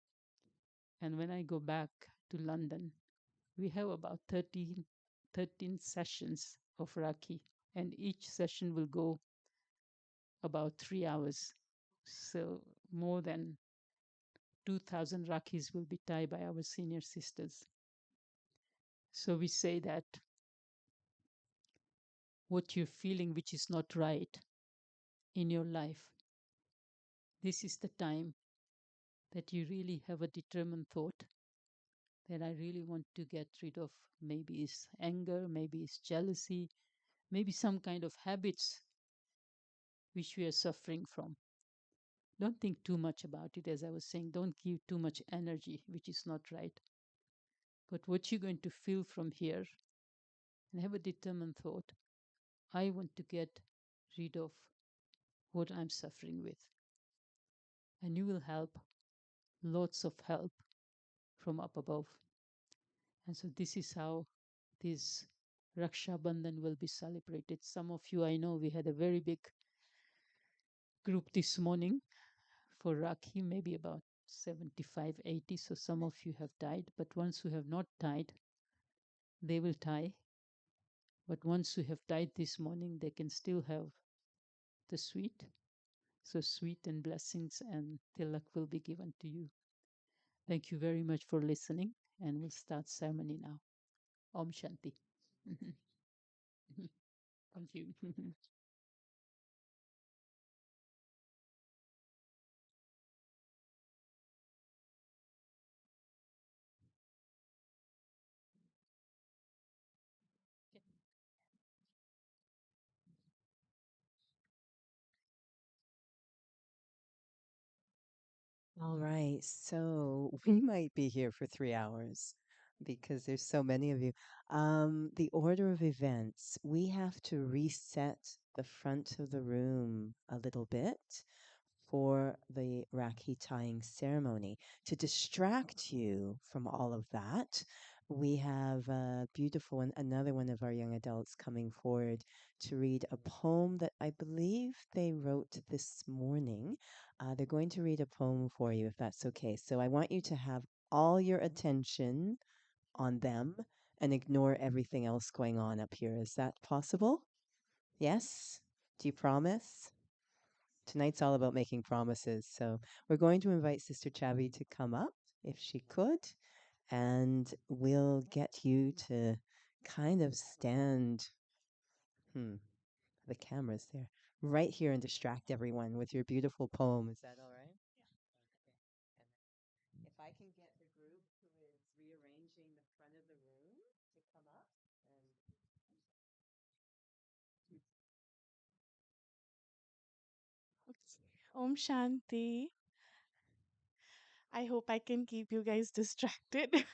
And when I go back to London, we have about 13 sessions of Rakhi, and each session will go about 3 hours. So more than 2,000 Rakhis will be tied by our senior sisters. So we say that what you're feeling, which is not right in your life, this is the time that you really have a determined thought that I really want to get rid of. Maybe it's anger, maybe it's jealousy, maybe some kind of habits which we are suffering from. Don't think too much about it, as I was saying. Don't give too much energy, which is not right. But what you're going to feel from here, and have a determined thought, I want to get rid of what I'm suffering with. And you will help, lots of help from up above. And so this is how this Raksha Bandhan will be celebrated. Some of you, I know, we had a very big group this morning for Rakhi, maybe about 75, 80. So some of you have died, but ones who have not died, they will die. But once who have died this morning, they can still have the sweet. So sweet and blessings and tilak will be given to you. Thank you very much for listening, and we'll start ceremony now. Om Shanti. Thank you. All right. So we might be here for 3 hours because there's so many of you. The order of events, we have to reset the front of the room a little bit for the Rakhi tying ceremony. To distract you from all of that, we have a beautiful one, another one of our young adults coming forward to read a poem that I believe they wrote this morning. They're going to read a poem for you, if that's okay. So I want you to have all your attention on them and ignore everything else going on up here. Is that possible? Yes? Do you promise? Tonight's all about making promises. So we're going to invite Sister Chavi to come up if she could, and we'll get you to kind of stand. The camera's there. Right here and distract everyone with your beautiful poem. Is that all right? Okay. And if I can get the group who is rearranging the front of the room to come up and Om Shanti. I hope I can keep you guys distracted.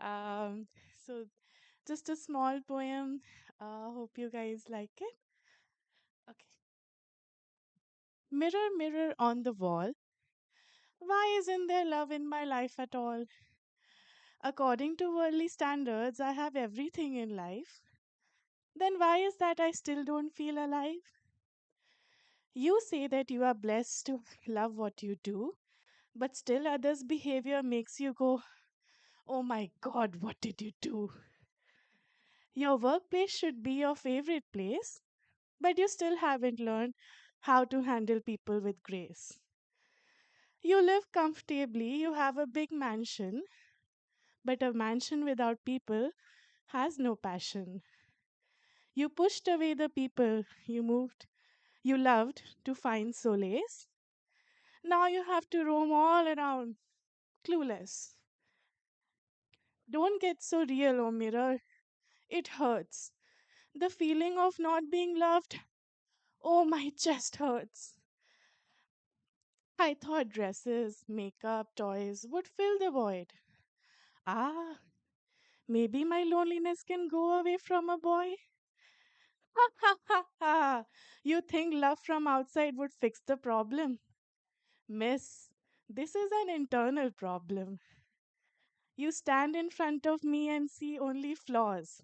um, so, just a small poem. Hope you guys like it. Okay. Mirror, mirror on the wall, why isn't there love in my life at all? According to worldly standards, I have everything in life. Then why is that I still don't feel alive? You say that you are blessed to love what you do, but still others' behavior makes you go, oh my god, what did you do? Your workplace should be your favorite place, but you still haven't learned how to handle people with grace. You live comfortably, you have a big mansion, but a mansion without people has no passion. You pushed away the people you loved to find solace. Now you have to roam all around, clueless. Don't get so real, oh mirror. It hurts. The feeling of not being loved, oh, my chest hurts. I thought dresses, makeup, toys would fill the void. Ah, maybe my loneliness can go away from a boy? Ha ha ha ha! You think love from outside would fix the problem? Miss, this is an internal problem. You stand in front of me and see only flaws.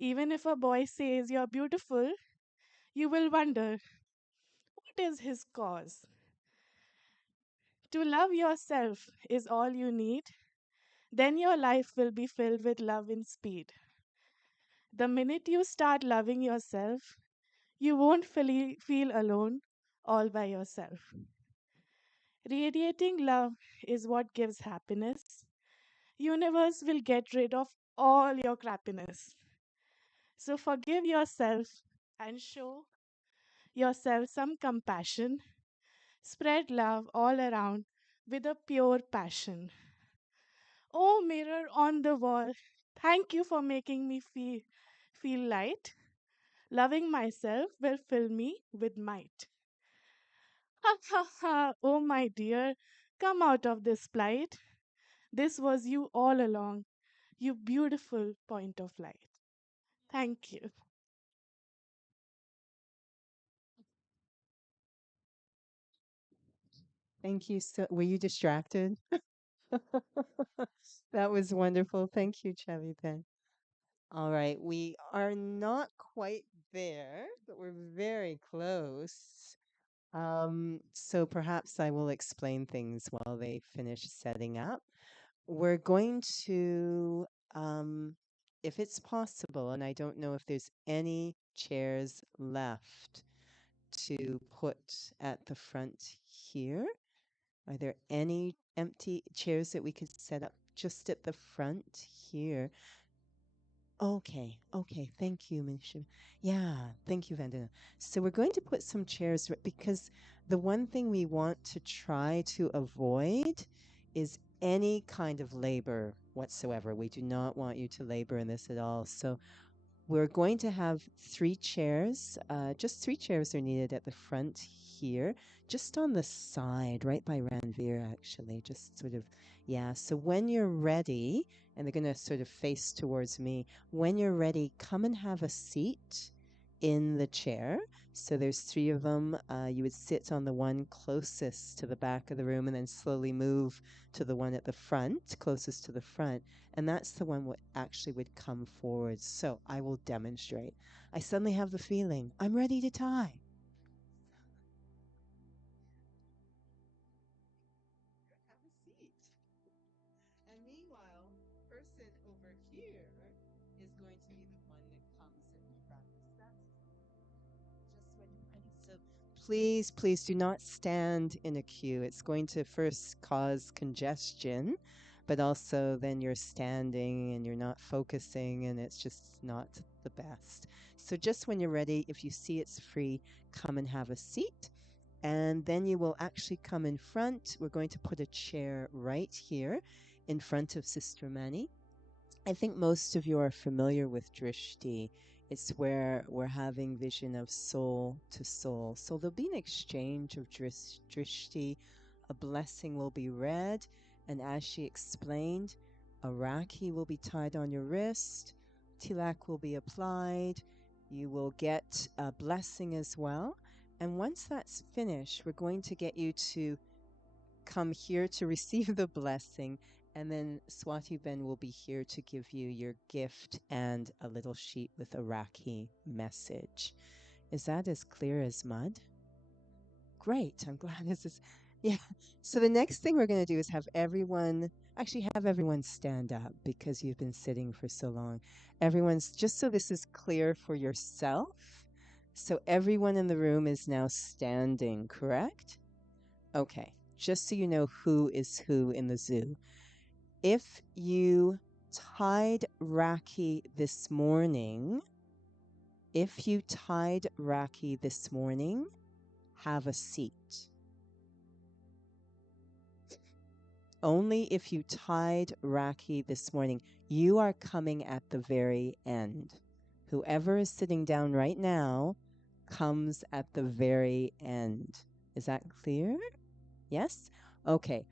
Even if a boy says you're beautiful, you will wonder what is his cause? To love yourself is all you need, then your life will be filled with love in speed. The minute you start loving yourself, you won't feel alone all by yourself. Radiating love is what gives happiness. Universe will get rid of all your crappiness. So forgive yourself and show yourself some compassion. Spread love all around with a pure passion. Oh, mirror on the wall, thank you for making me feel light. Loving myself will fill me with might. Ha ha ha! Oh, my dear, come out of this plight. This was you all along, you beautiful point of light. Thank you. Thank you. So, were you distracted? That was wonderful. Thank you, Chavita. All right, we are not quite there, but we're very close. So perhaps I will explain things while they finish setting up. We're going to, um, if it's possible, and I don't know if there's any chairs left to put at the front here. Are there any empty chairs that we could set up just at the front here? Okay, okay. Thank you, Misha. Yeah, thank you, Vandana. So we're going to put some chairs because the one thing we want to try to avoid is any kind of labor whatsoever. We do not want you to labor in this at all. So we're going to have three chairs. Just three chairs are needed at the front here, just on the side, right by Ranveer, actually. Just sort of, yeah. So when you're ready, and they're going to sort of face towards me, when you're ready, come and have a seat in the chair. So there's three of them. You would sit on the one closest to the back of the room and then slowly move to the one at the front, closest to the front. And that's the one what actually would come forward. So I will demonstrate. I suddenly have the feeling I'm ready to tie. Have a seat. And meanwhile, person over here is going to be the one that comes in front. That's just when you're ready. So please, please do not stand in a queue. It's going to first cause congestion, but also then you're standing and you're not focusing, and it's just not the best. So just when you're ready, if you see it's free, come and have a seat. And then you will actually come in front. We're going to put a chair right here in front of Sister Mani. I think most of you are familiar with Drishti. It's where we're having vision of soul to soul. So there'll be an exchange of Drishti. A blessing will be read, and as she explained, a Rakhi will be tied on your wrist, tilak will be applied, you will get a blessing as well. And once that's finished, we're going to get you to come here to receive the blessing, and then Swati Ben will be here to give you your gift and a little sheet with a Rakhi message. Is that as clear as mud? Great. I'm glad this is. Yeah. So the next thing we're going to do is have everyone stand up because you've been sitting for so long. Everyone's, just so this is clear for yourself. So everyone in the room is now standing, correct? Okay. Just so you know who is who in the zoo. If you tied Rakhi this morning, have a seat. Only if you tied Rakhi this morning. You are coming at the very end. Whoever is sitting down right now comes at the very end. Is that clear? Yes? Okay.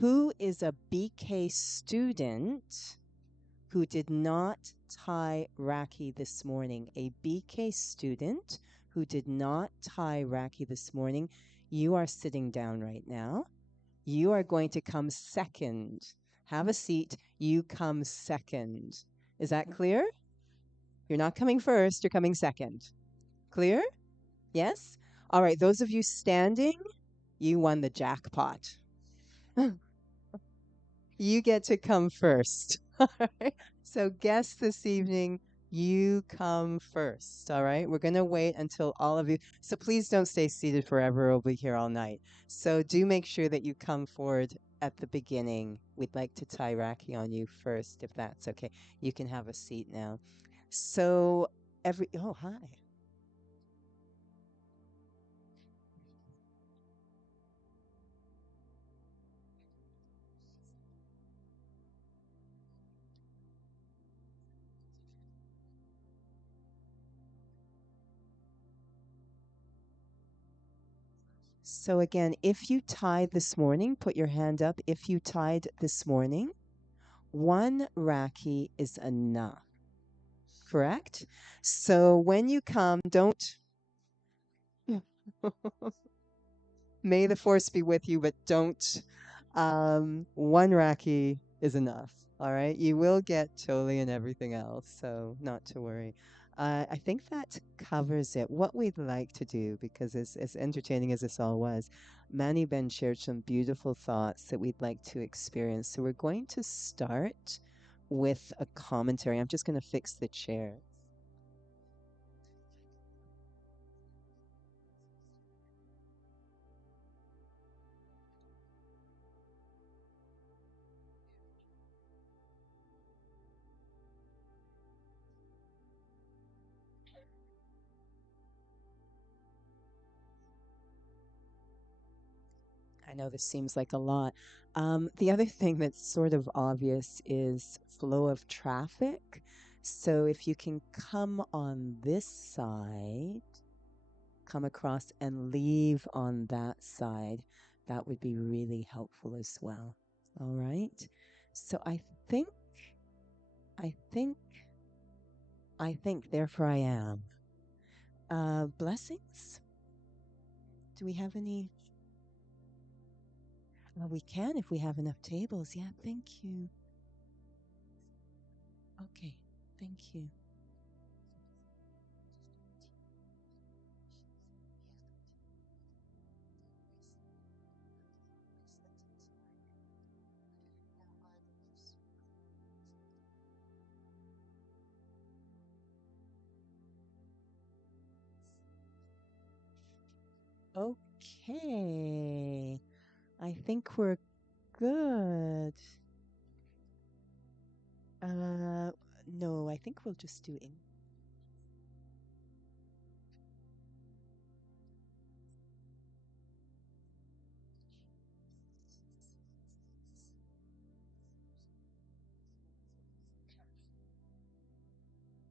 Who is a BK student who did not tie Rakhi this morning? A BK student who did not tie Rakhi this morning. You are sitting down right now. You are going to come second. Have a seat. You come second. Is that clear? You're not coming first, you're coming second. Clear? Yes? All right, those of you standing, you won the jackpot. You get to come first. All right. So guests this evening, you come first. All right. We're going to wait until all of you. So please don't stay seated forever. We'll be here all night. So do make sure that you come forward at the beginning. We'd like to tie Rakhi on you first, if that's okay. You can have a seat now. So oh, hi. So again, if you tied this morning, put your hand up. If you tied this morning, one Rakhi is enough, correct? So when you come, don't. May the force be with you, but don't. One Rakhi is enough. All right. You will get Choli and everything else, so not to worry. I think that covers it. What we'd like to do, because as entertaining as this all was, Manny Ben shared some beautiful thoughts that we'd like to experience. So we're going to start with a commentary. I'm just going to fix the chair. I know this seems like a lot. The other thing that's sort of obvious is flow of traffic. So if you can come on this side, come across and leave on that side, that would be really helpful as well. All right. So think, I think, therefore I am. Blessings? Do we have any? Well, we can if we have enough tables. Yeah, thank you. Okay, thank you. Okay. I think we're good. No, I think we'll just do in.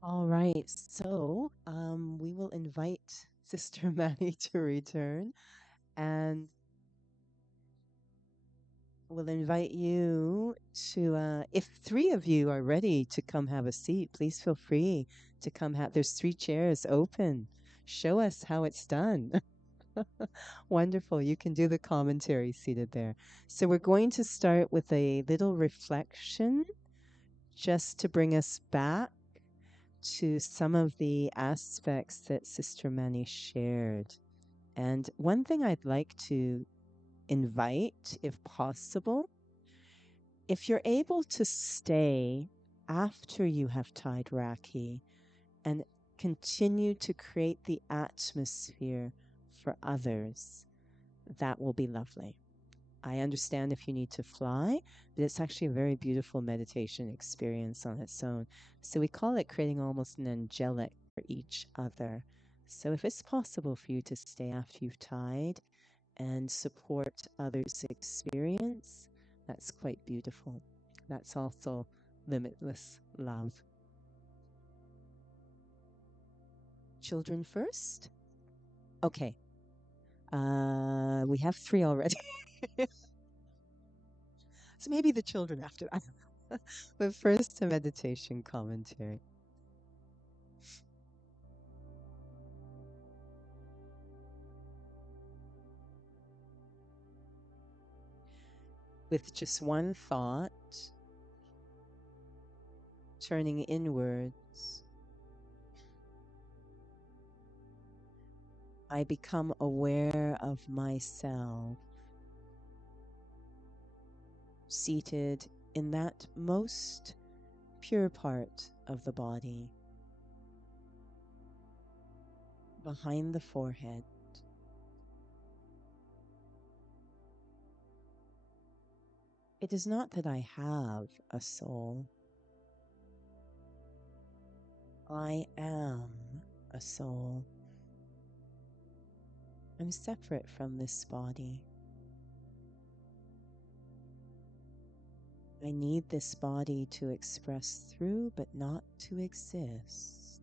All right. So, we will invite Sister Manny to return, and we'll invite you to, if three of you are ready to come have a seat, please feel free to come have, there's 3 chairs open. Show us how it's done. Wonderful. You can do the commentary seated there. So we're going to start with a little reflection just to bring us back to some of the aspects that Sister Manny shared. And one thing I'd like to invite, if possible, if you're able to stay after you have tied Rakhi and continue to create the atmosphere for others, that will be lovely. I understand if you need to fly, but it's actually a very beautiful meditation experience on its own. So we call it creating almost an angelic for each other. So if it's possible for you to stay after you've tied and support others' experience, that's quite beautiful. That's also limitless love. Children first? Okay. We have 3 already. So maybe the children after that. But first, a meditation commentary. With just one thought, turning inwards, I become aware of myself, seated in that most pure part of the body, behind the forehead. It is not that I have a soul. I am a soul. I'm separate from this body. I need this body to express through, but not to exist.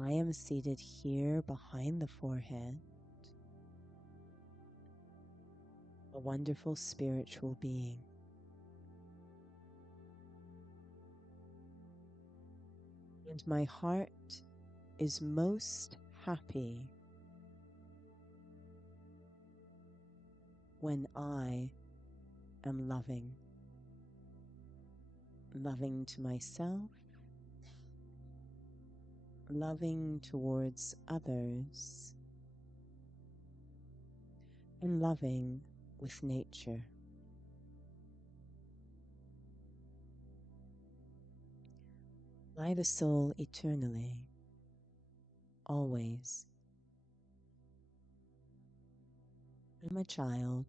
I am seated here behind the forehead, a wonderful spiritual being. And my heart is most happy when I am loving. Loving to myself, loving towards others, and loving with nature. I, the soul, eternally, always, am a child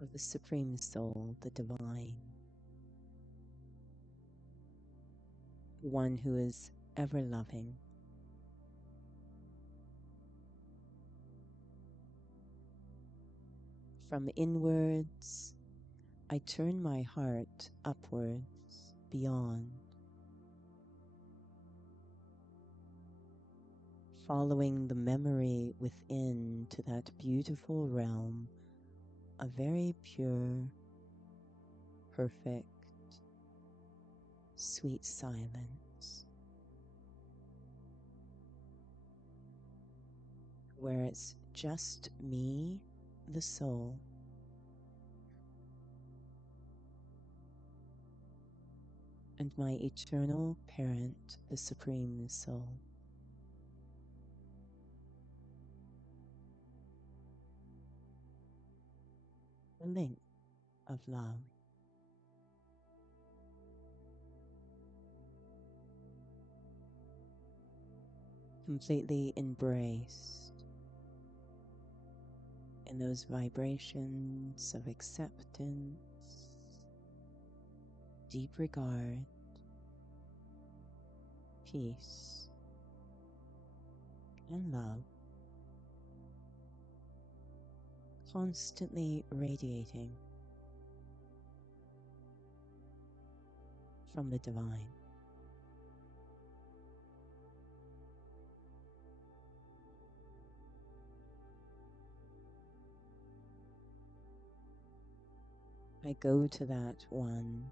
of the Supreme Soul, the Divine, the one who is ever loving. From inwards, I turn my heart upwards, beyond, following the memory within to that beautiful realm of very pure, perfect, sweet silence, where it's just me, the soul, and my eternal parent, the Supreme Soul. A link of love. Completely embraced in those vibrations of acceptance, deep regard, peace, and love, constantly radiating from the divine. I go to that one,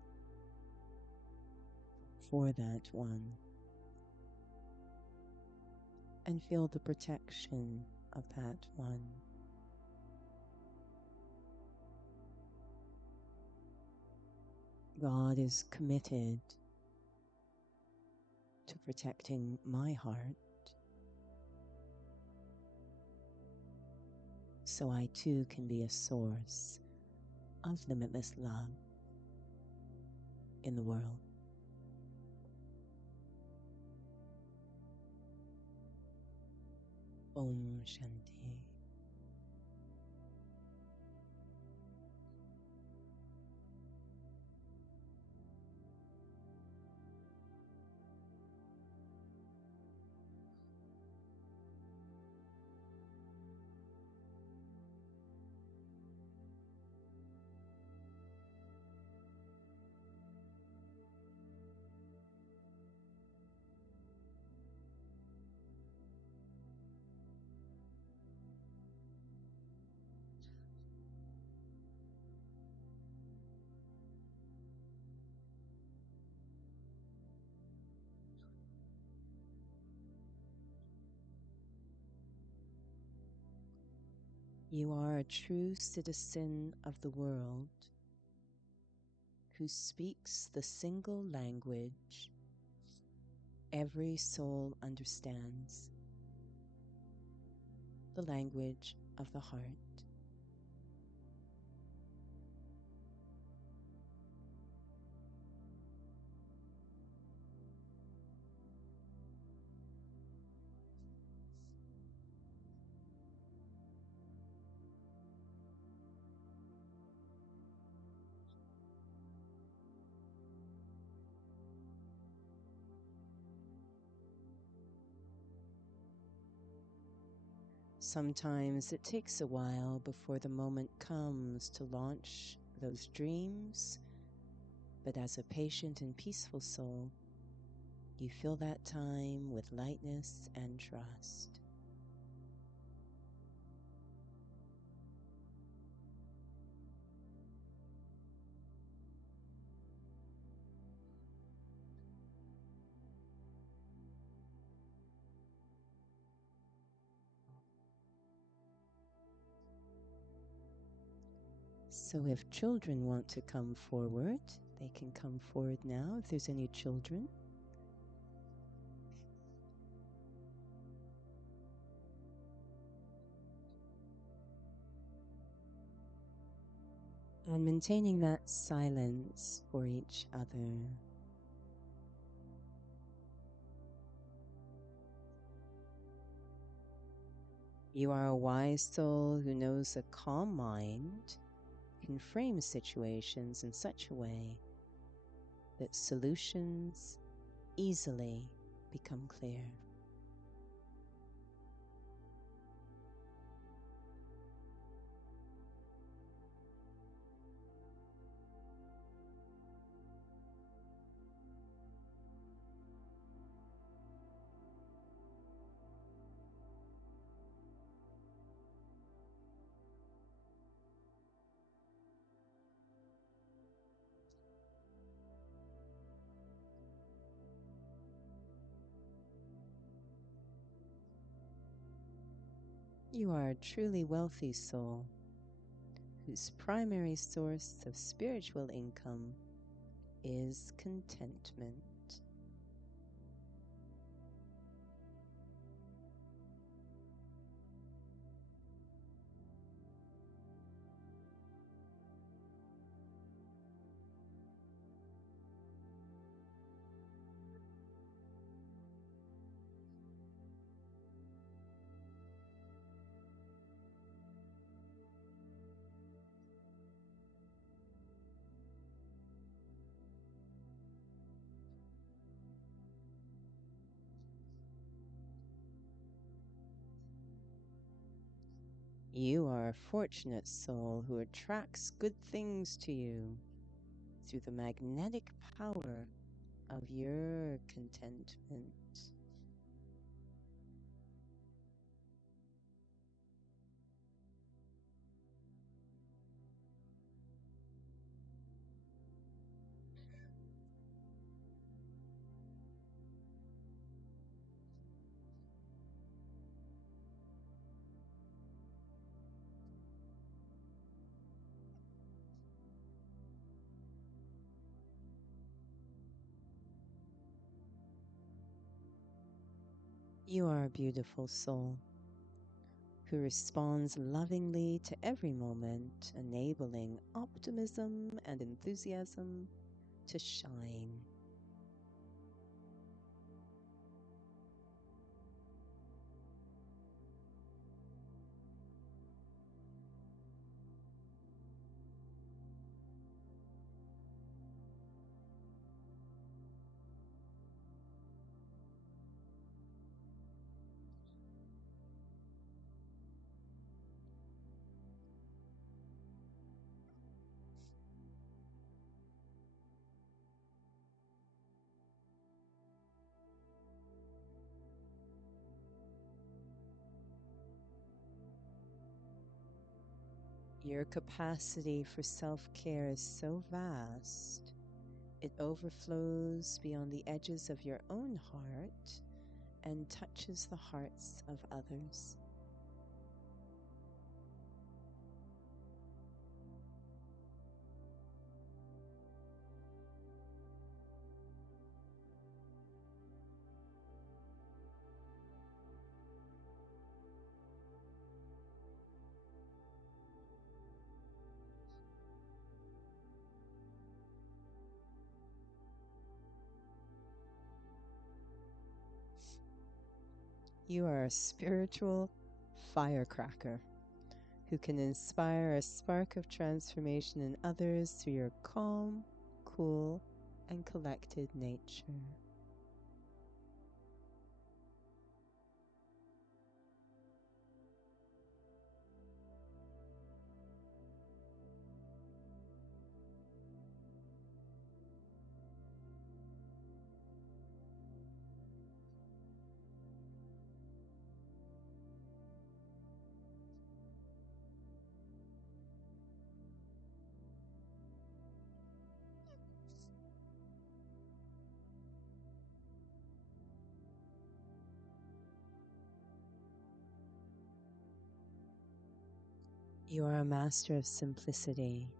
for that one, and feel the protection of that one. God is committed to protecting my heart, so I too can be a source of limitless love in the world. Om Shanti. You are a true citizen of the world who speaks the single language every soul understands, the language of the heart. Sometimes it takes a while before the moment comes to launch those dreams, but as a patient and peaceful soul, you fill that time with lightness and trust. So if children want to come forward, they can come forward now if there's any children. And maintaining that silence for each other. You are a wise soul who knows a calm mind can frame situations in such a way that solutions easily become clear. You are a truly wealthy soul whose primary source of spiritual income is contentment. You are a fortunate soul who attracts good things to you through the magnetic power of your contentment. You are a beautiful soul who responds lovingly to every moment, enabling optimism and enthusiasm to shine. Your capacity for self-care is so vast, it overflows beyond the edges of your own heart and touches the hearts of others. You are a spiritual firecracker who can inspire a spark of transformation in others through your calm, cool, and collected nature. You are a master of simplicity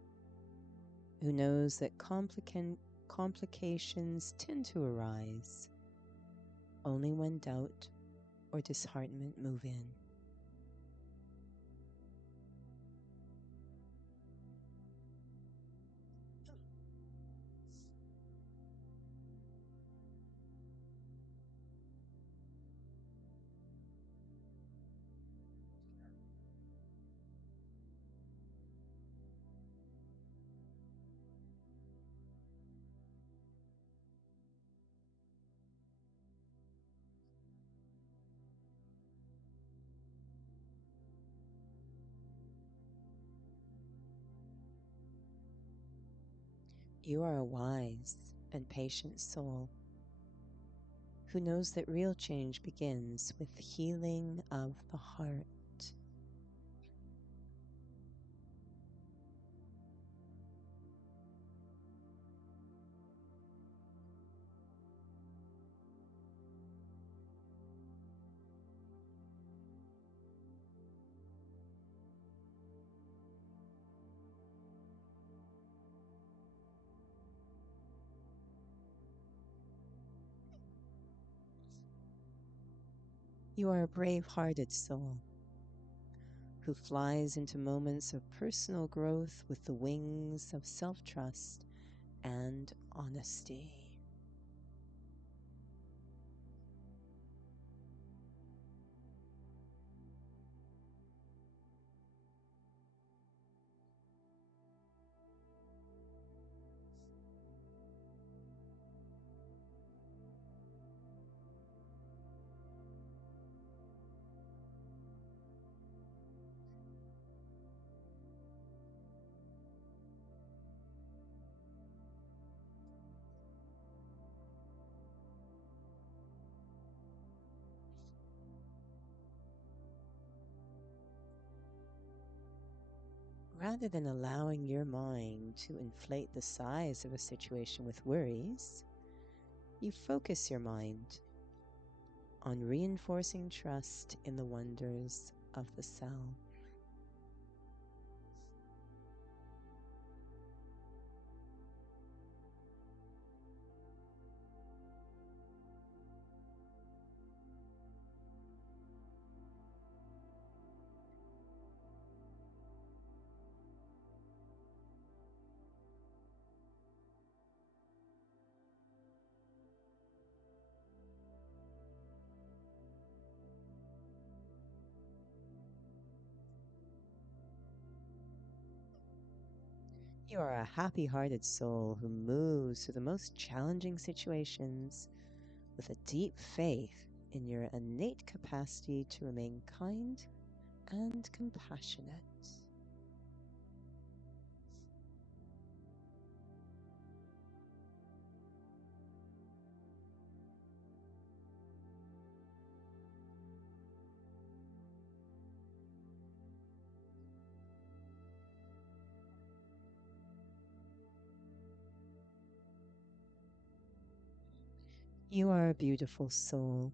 who knows that complications tend to arise only when doubt or disheartenment move in. You are a wise and patient soul who knows that real change begins with healing of the heart. You are a brave-hearted soul who flies into moments of personal growth with the wings of self-trust and honesty. Rather than allowing your mind to inflate the size of a situation with worries, you focus your mind on reinforcing trust in the wonders of the cell. You are a happy-hearted soul who moves through the most challenging situations with a deep faith in your innate capacity to remain kind and compassionate. You are a beautiful soul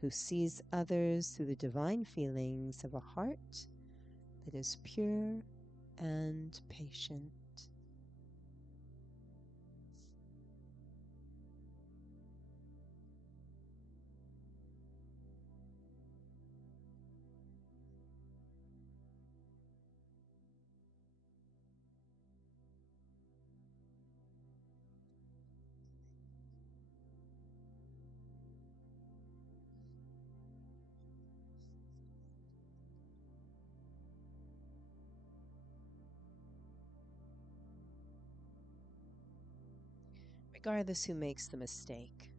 who sees others through the divine feelings of a heart that is pure and patient. Regardless who makes the mistake,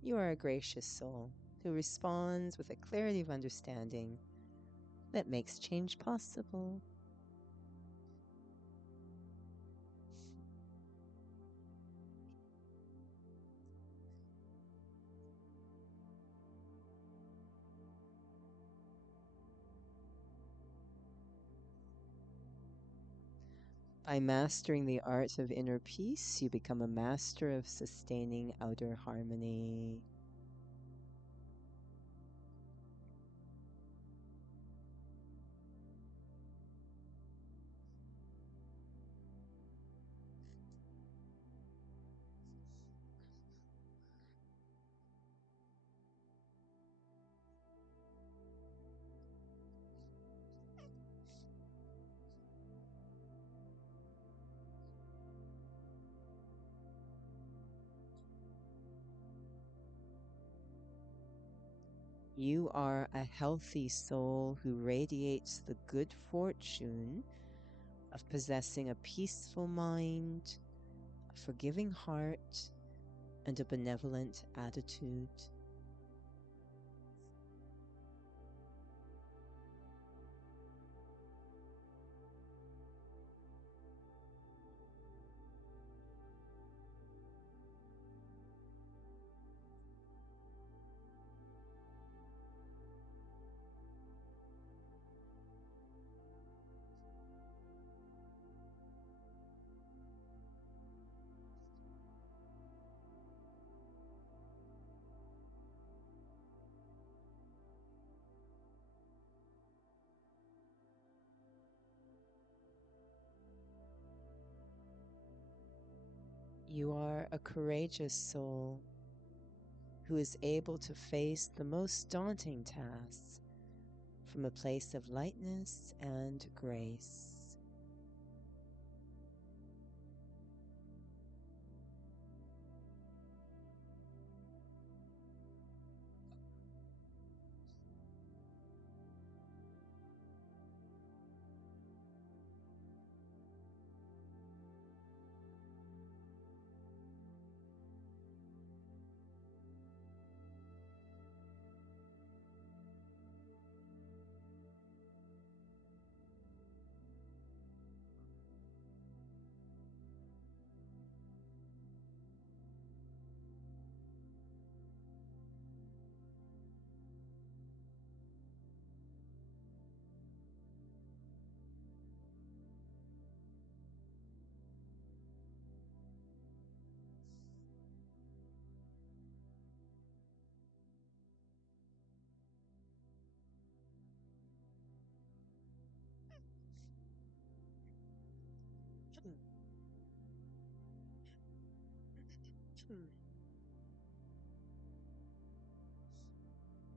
you are a gracious soul who responds with a clarity of understanding that makes change possible. By mastering the art of inner peace, you become a master of sustaining outer harmony. You are a healthy soul who radiates the good fortune of possessing a peaceful mind, a forgiving heart, and a benevolent attitude. You are a courageous soul who is able to face the most daunting tasks from a place of lightness and grace.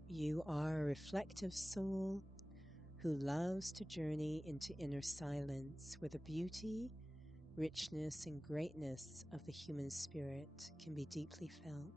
You are a reflective soul who loves to journey into inner silence where the beauty, richness, and greatness of the human spirit can be deeply felt.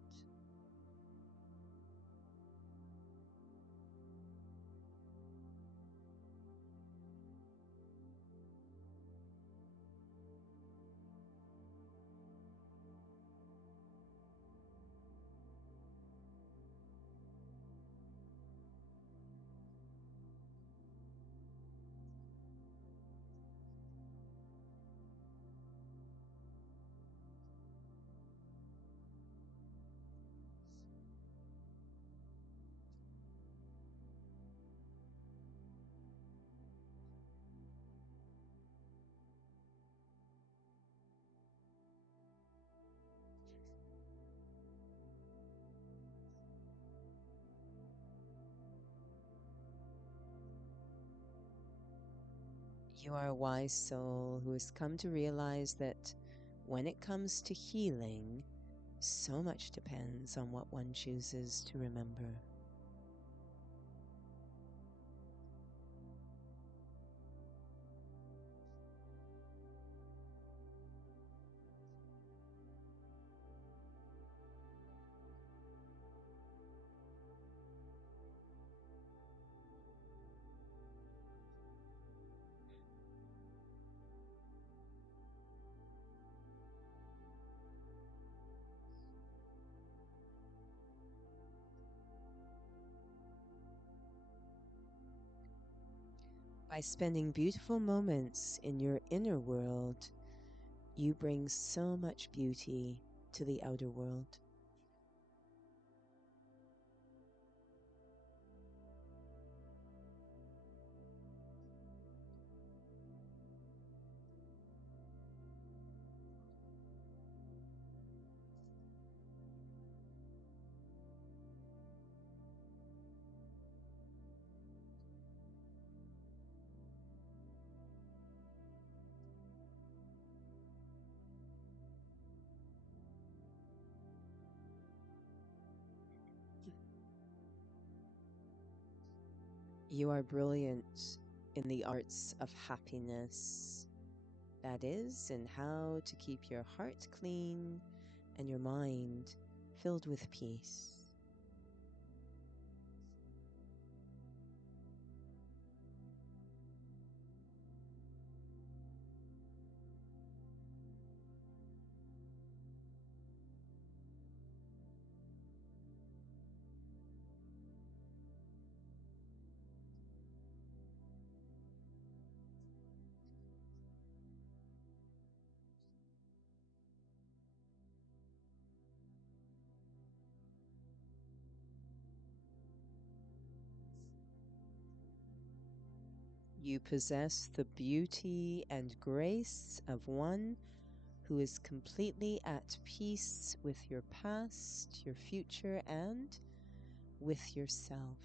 You are a wise soul who has come to realize that when it comes to healing, so much depends on what one chooses to remember. By spending beautiful moments in your inner world, you bring so much beauty to the outer world. You are brilliant in the arts of happiness. That is, in how to keep your heart clean and your mind filled with peace. You possess the beauty and grace of one who is completely at peace with your past, your future, and with yourself.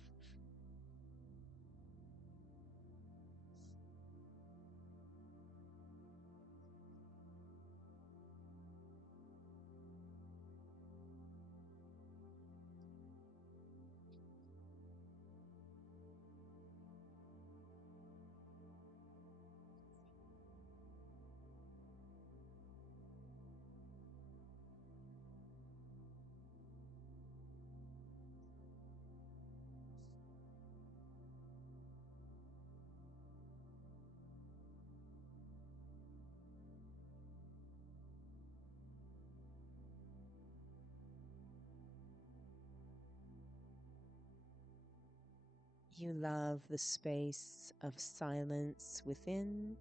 You love the space of silence within,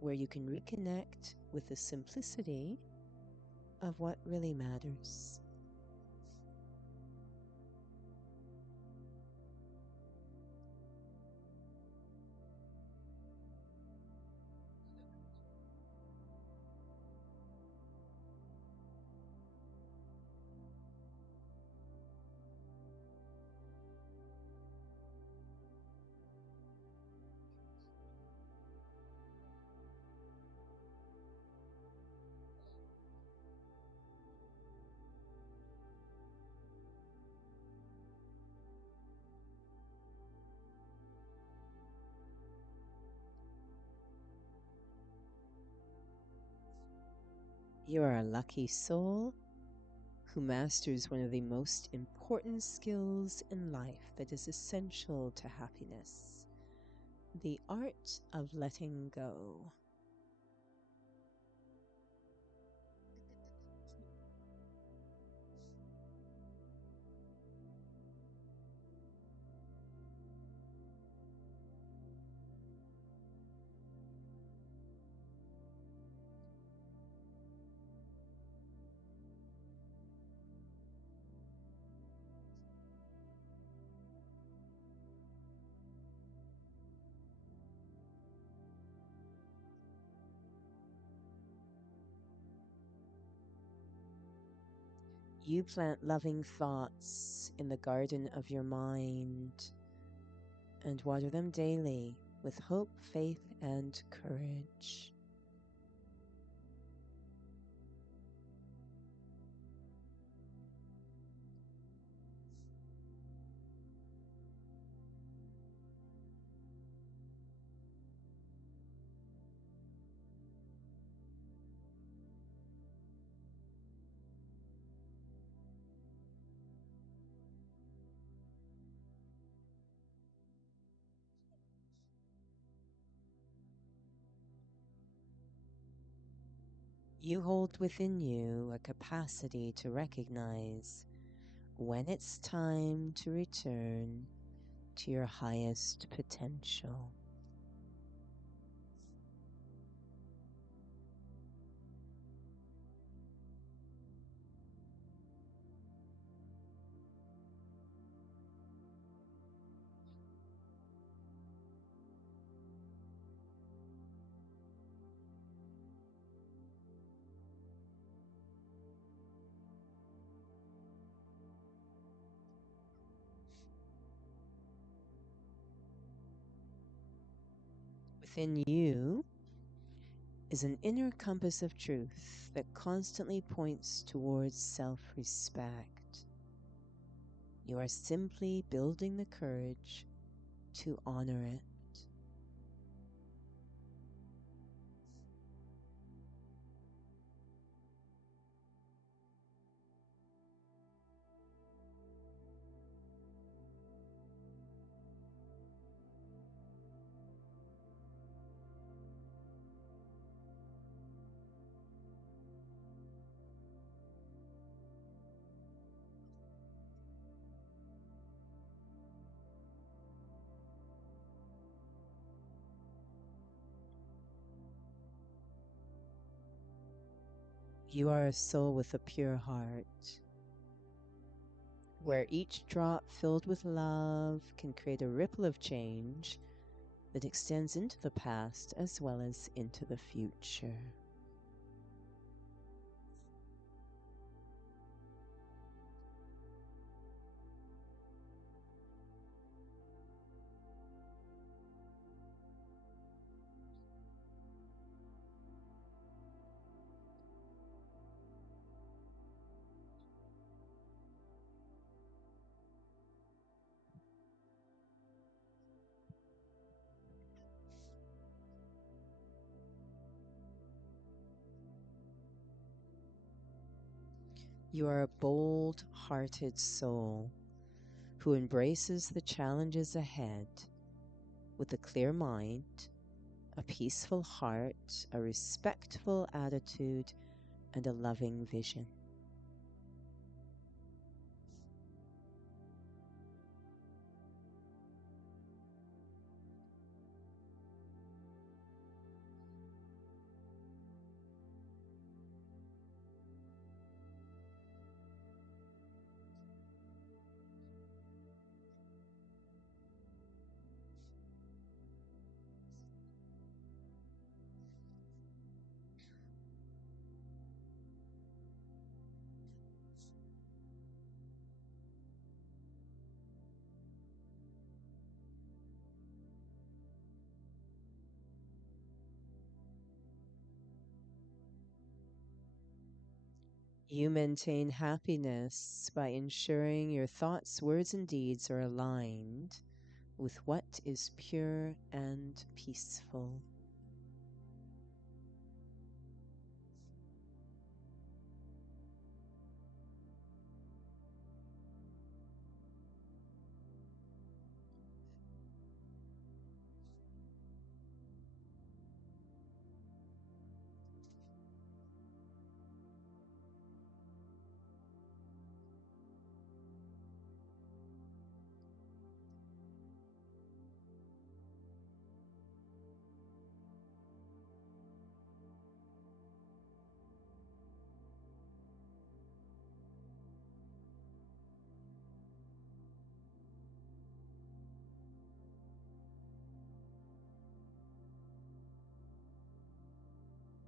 where you can reconnect with the simplicity of what really matters. You are a lucky soul who masters one of the most important skills in life that is essential to happiness: the art of letting go. You plant loving thoughts in the garden of your mind and water them daily with hope, faith, and courage. You hold within you a capacity to recognize when it's time to return to your highest potential. Within you is an inner compass of truth that constantly points towards self-respect. You are simply building the courage to honor it. You are a soul with a pure heart, where each drop filled with love can create a ripple of change that extends into the past as well as into the future. You are a bold hearted soul who embraces the challenges ahead with a clear mind, a peaceful heart, a respectful attitude, and a loving vision. You maintain happiness by ensuring your thoughts, words, and deeds are aligned with what is pure and peaceful.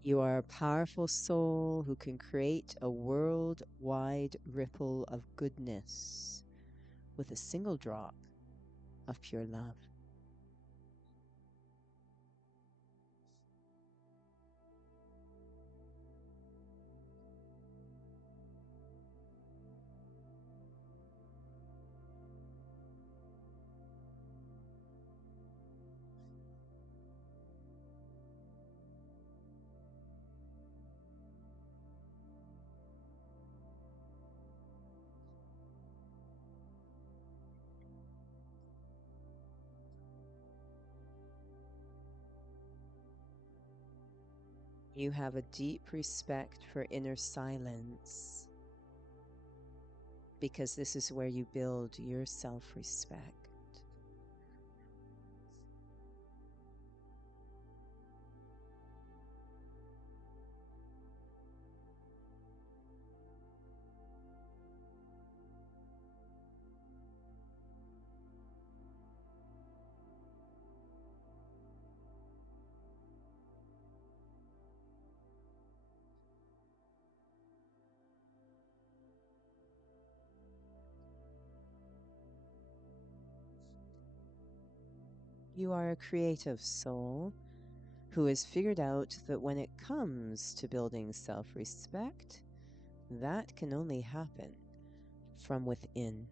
You are a powerful soul who can create a worldwide ripple of goodness with a single drop of pure love. You have a deep respect for inner silence because this is where you build your self-respect. You are a creative soul who has figured out that when it comes to building self-respect, that can only happen from within.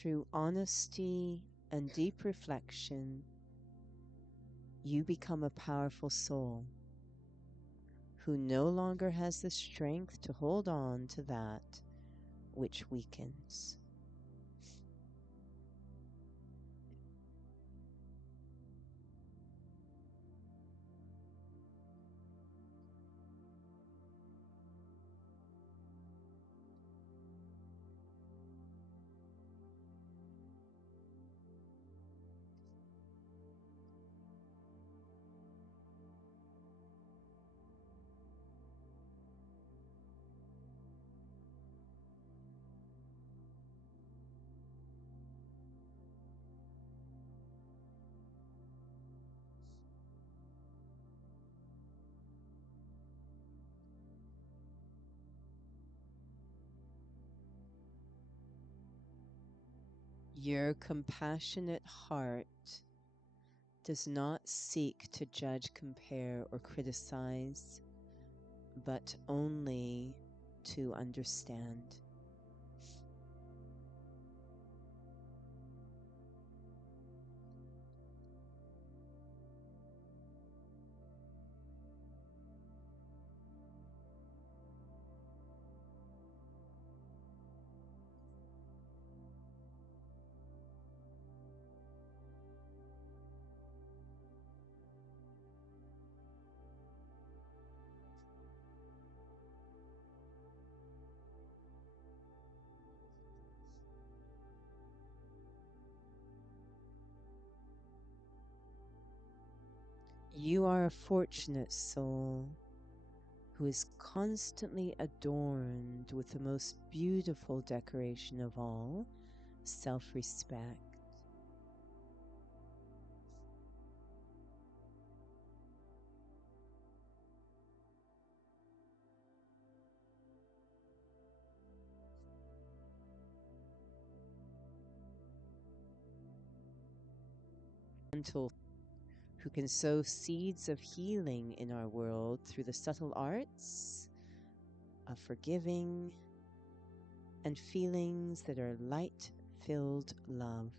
through honesty and deep reflection, you become a powerful soul who no longer has the strength to hold on to that which weakens. Your compassionate heart does not seek to judge, compare, or criticize, but only to understand. You are a fortunate soul who is constantly adorned with the most beautiful decoration of all, self-respect. Gentle, who can sow seeds of healing in our world through the subtle arts of forgiving and feelings that are light-filled love.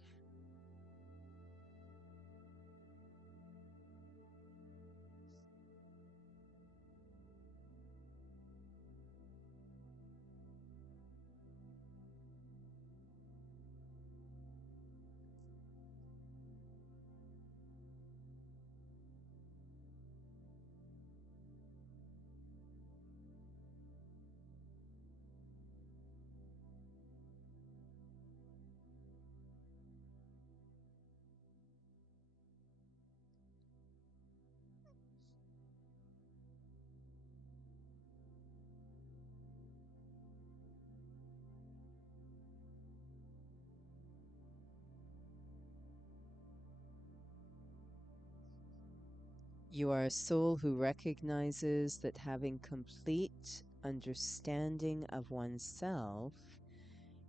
You are a soul who recognizes that having complete understanding of oneself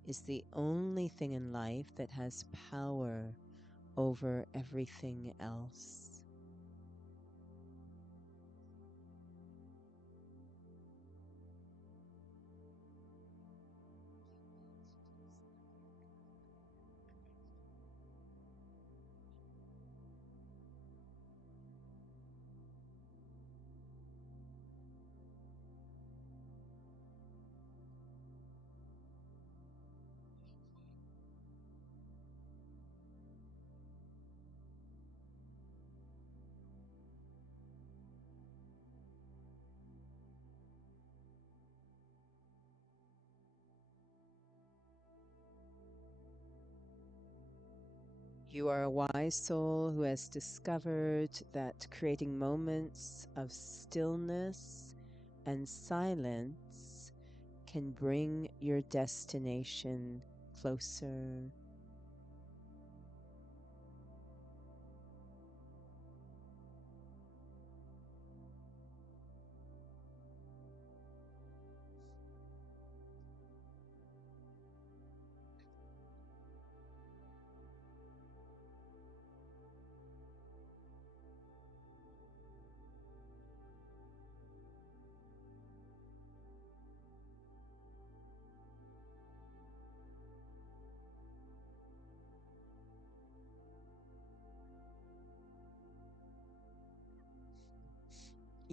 is the only thing in life that has power over everything else. You are a wise soul who has discovered that creating moments of stillness and silence can bring your destination closer.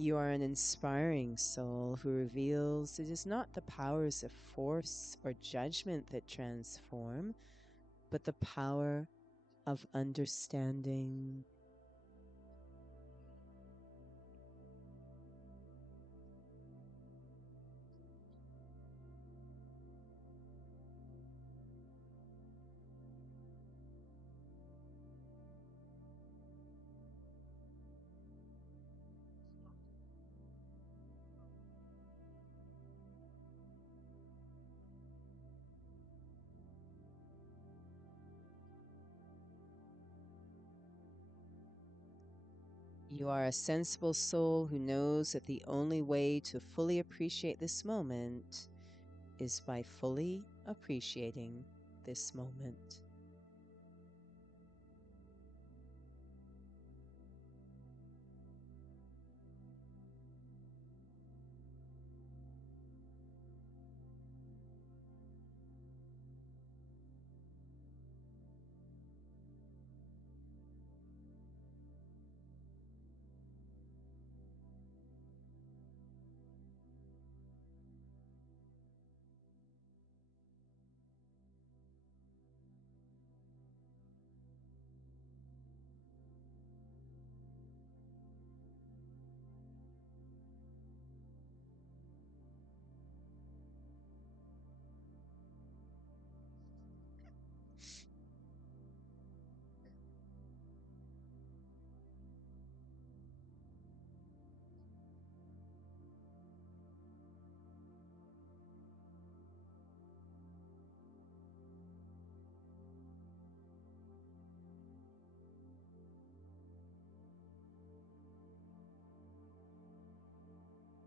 You are an inspiring soul who reveals it is not the powers of force or judgment that transform, but the power of understanding. You are a sensible soul who knows that the only way to fully appreciate this moment is by fully appreciating this moment.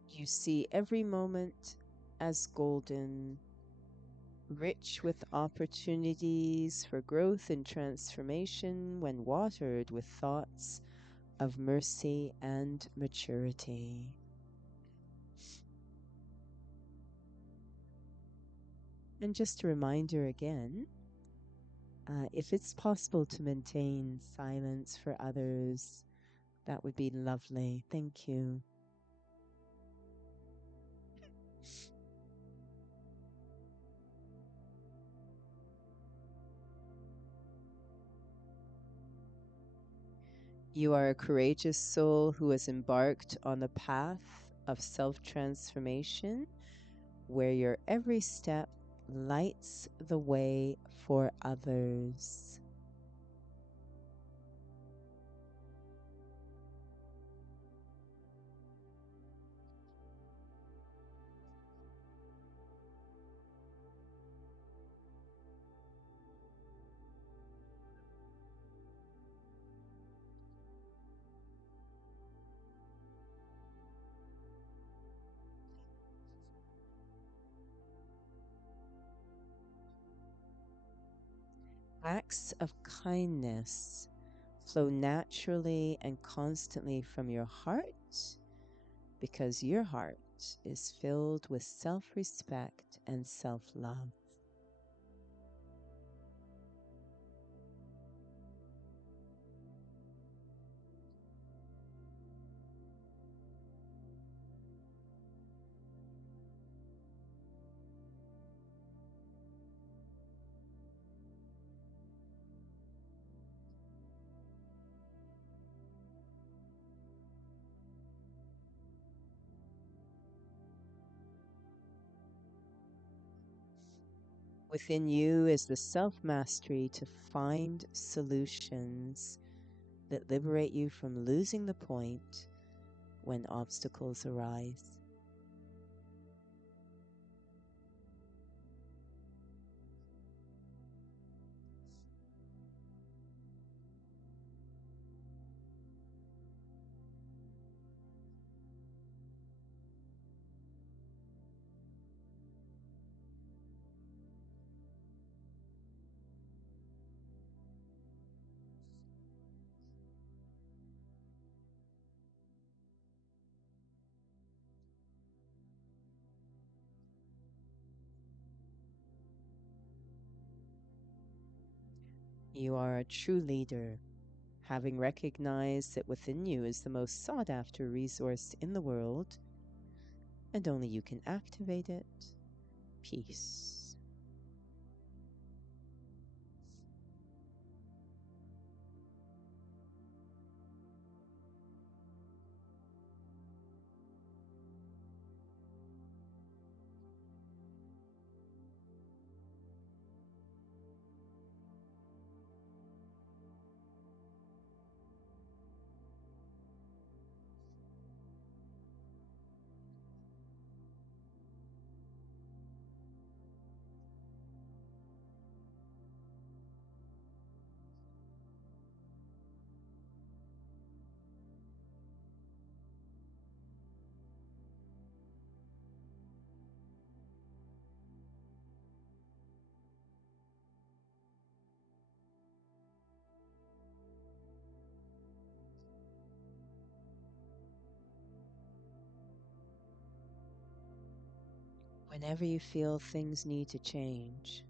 You see every moment as golden, rich with opportunities for growth and transformation when watered with thoughts of mercy and maturity. And just a reminder again, if it's possible to maintain silence for others, that would be lovely. Thank you. You are a courageous soul who has embarked on the path of self transformation, where your every step lights the way for others. Acts of kindness flow naturally and constantly from your heart because your heart is filled with self respect and self love. Within you is the self mastery to find solutions that liberate you from losing the point when obstacles arise. You are a true leader, having recognized that within you is the most sought after resource in the world, and only you can activate it. Peace. Whenever you feel things need to change,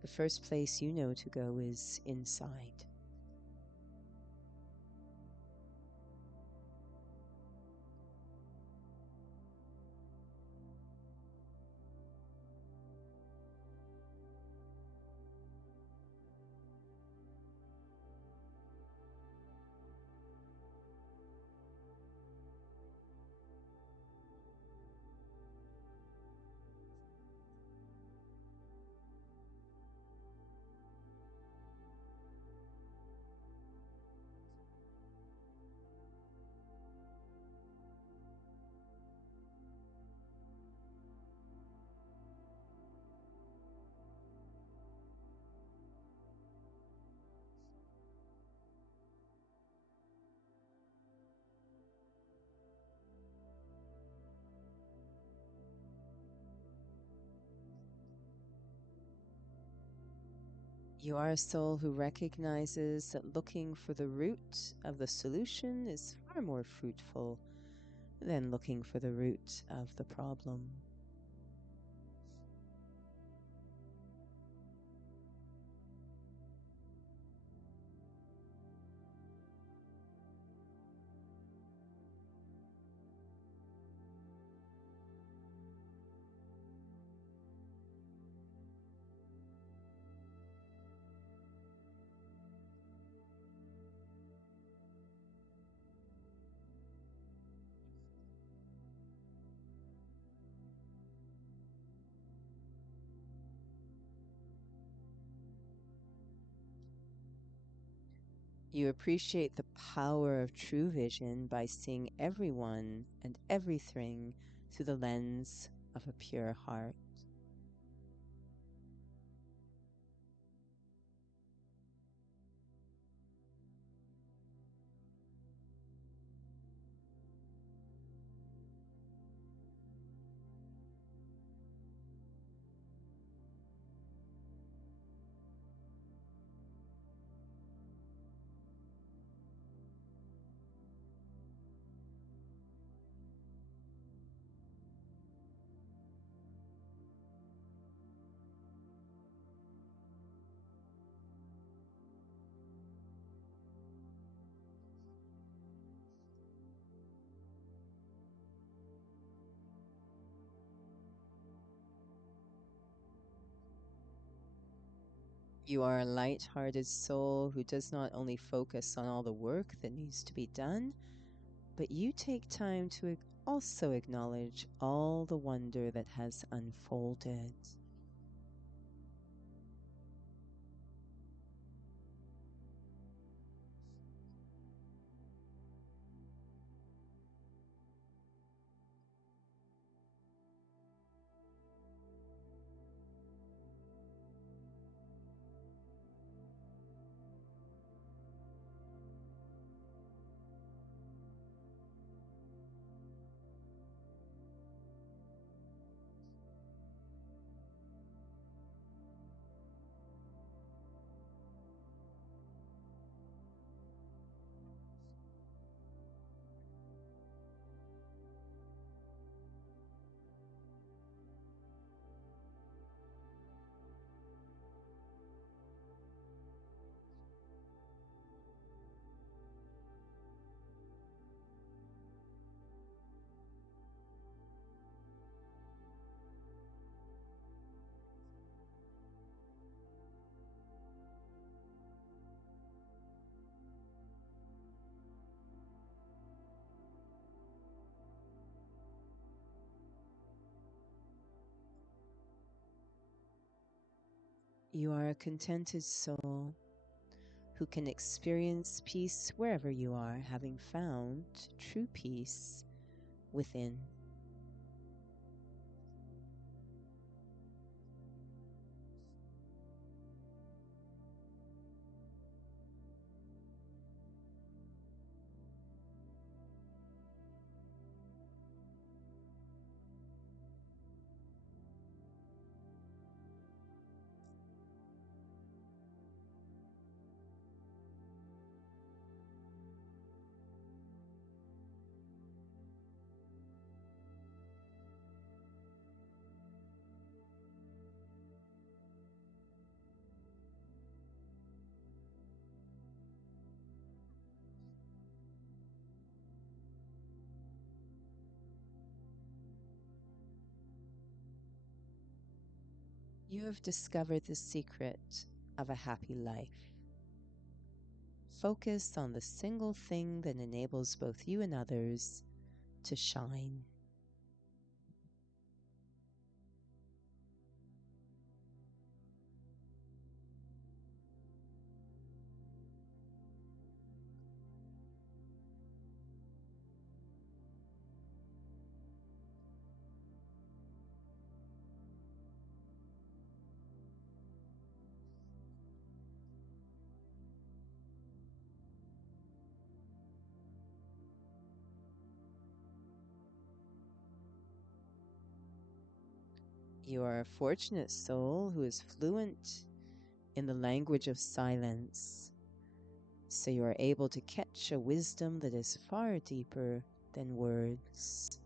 the first place you know to go is inside. You are a soul who recognizes that looking for the root of the solution is far more fruitful than looking for the root of the problem. You appreciate the power of true vision by seeing everyone and everything through the lens of a pure heart. You are a light-hearted soul who does not only focus on all the work that needs to be done, but you take time to also acknowledge all the wonder that has unfolded. You are a contented soul who can experience peace wherever you are, having found true peace within. You have discovered the secret of a happy life. Focus on the single thing that enables both you and others to shine. You are a fortunate soul who is fluent in the language of silence, so you are able to catch a wisdom that is far deeper than words.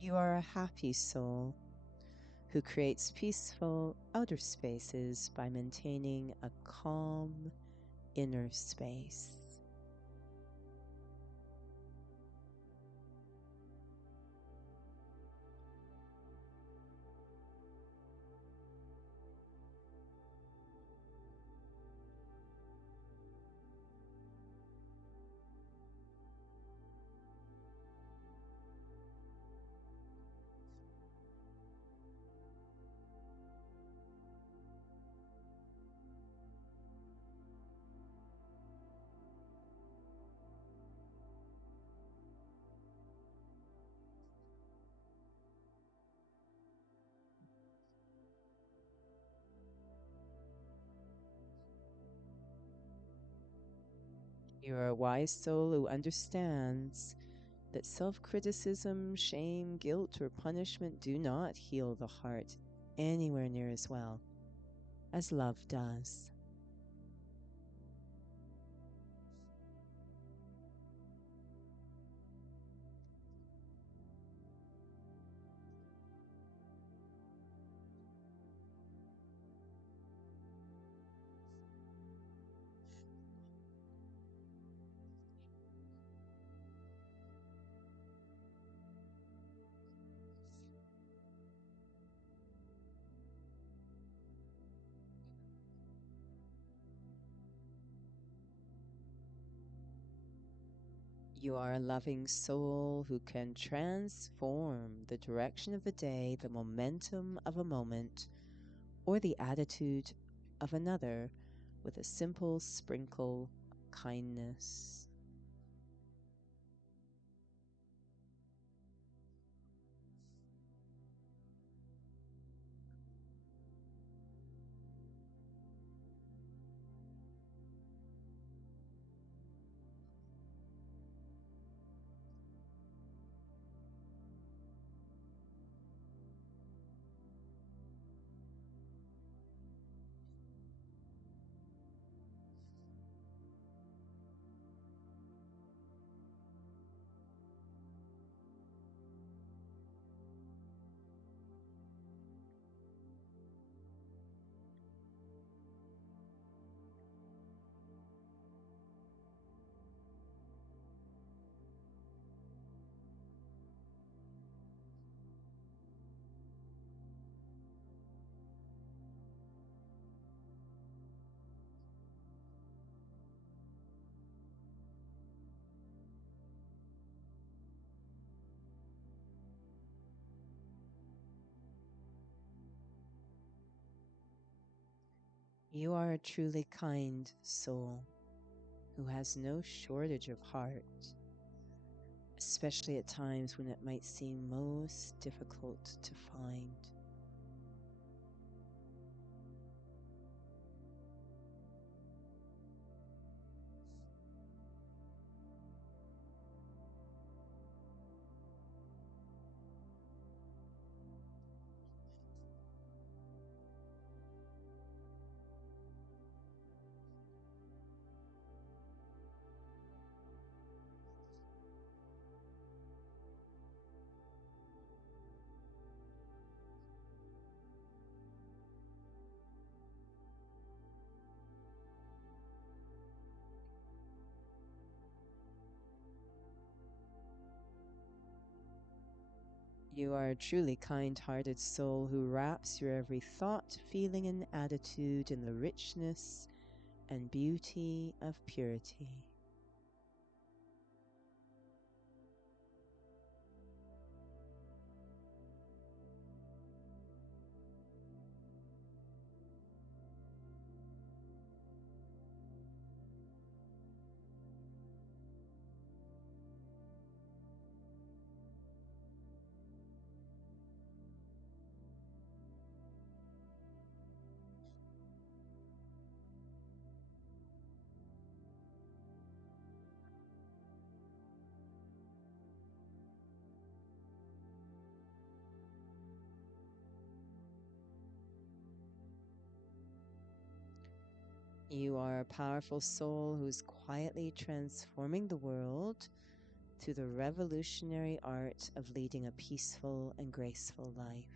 You are a happy soul who creates peaceful outer spaces by maintaining a calm inner space. You are a wise soul who understands that self-criticism, shame, guilt, or punishment do not heal the heart anywhere near as well as love does. You are a loving soul who can transform the direction of the day, the momentum of a moment, or the attitude of another with a simple sprinkle of kindness. You are a truly kind soul who has no shortage of heart, especially at times when it might seem most difficult to find. You are a truly kind hearted soul who wraps your every thought, feeling, and attitude in the richness and beauty of purity. You are a powerful soul who's quietly transforming the world through the revolutionary art of leading a peaceful and graceful life.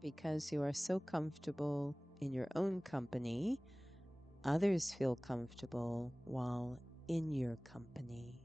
Because you are so comfortable in your own company, others feel comfortable while in your company.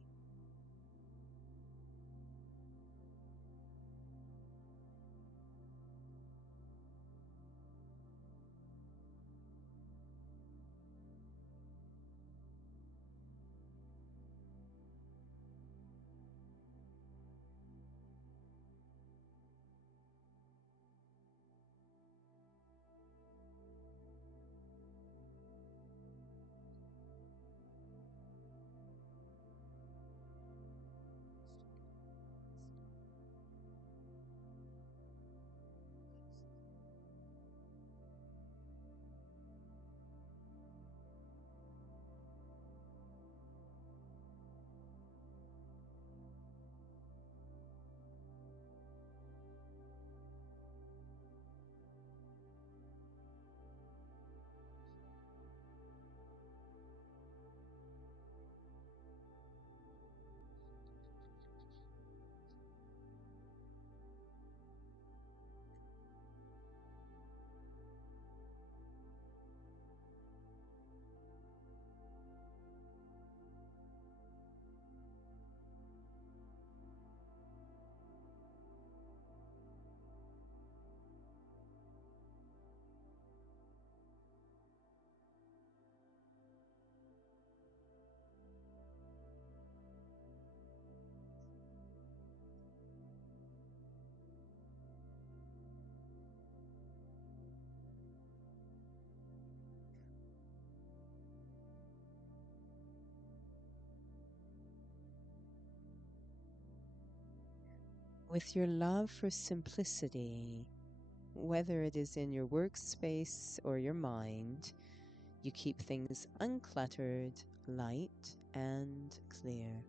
With your love for simplicity, whether it is in your workspace or your mind, You keep things uncluttered, light, and clear.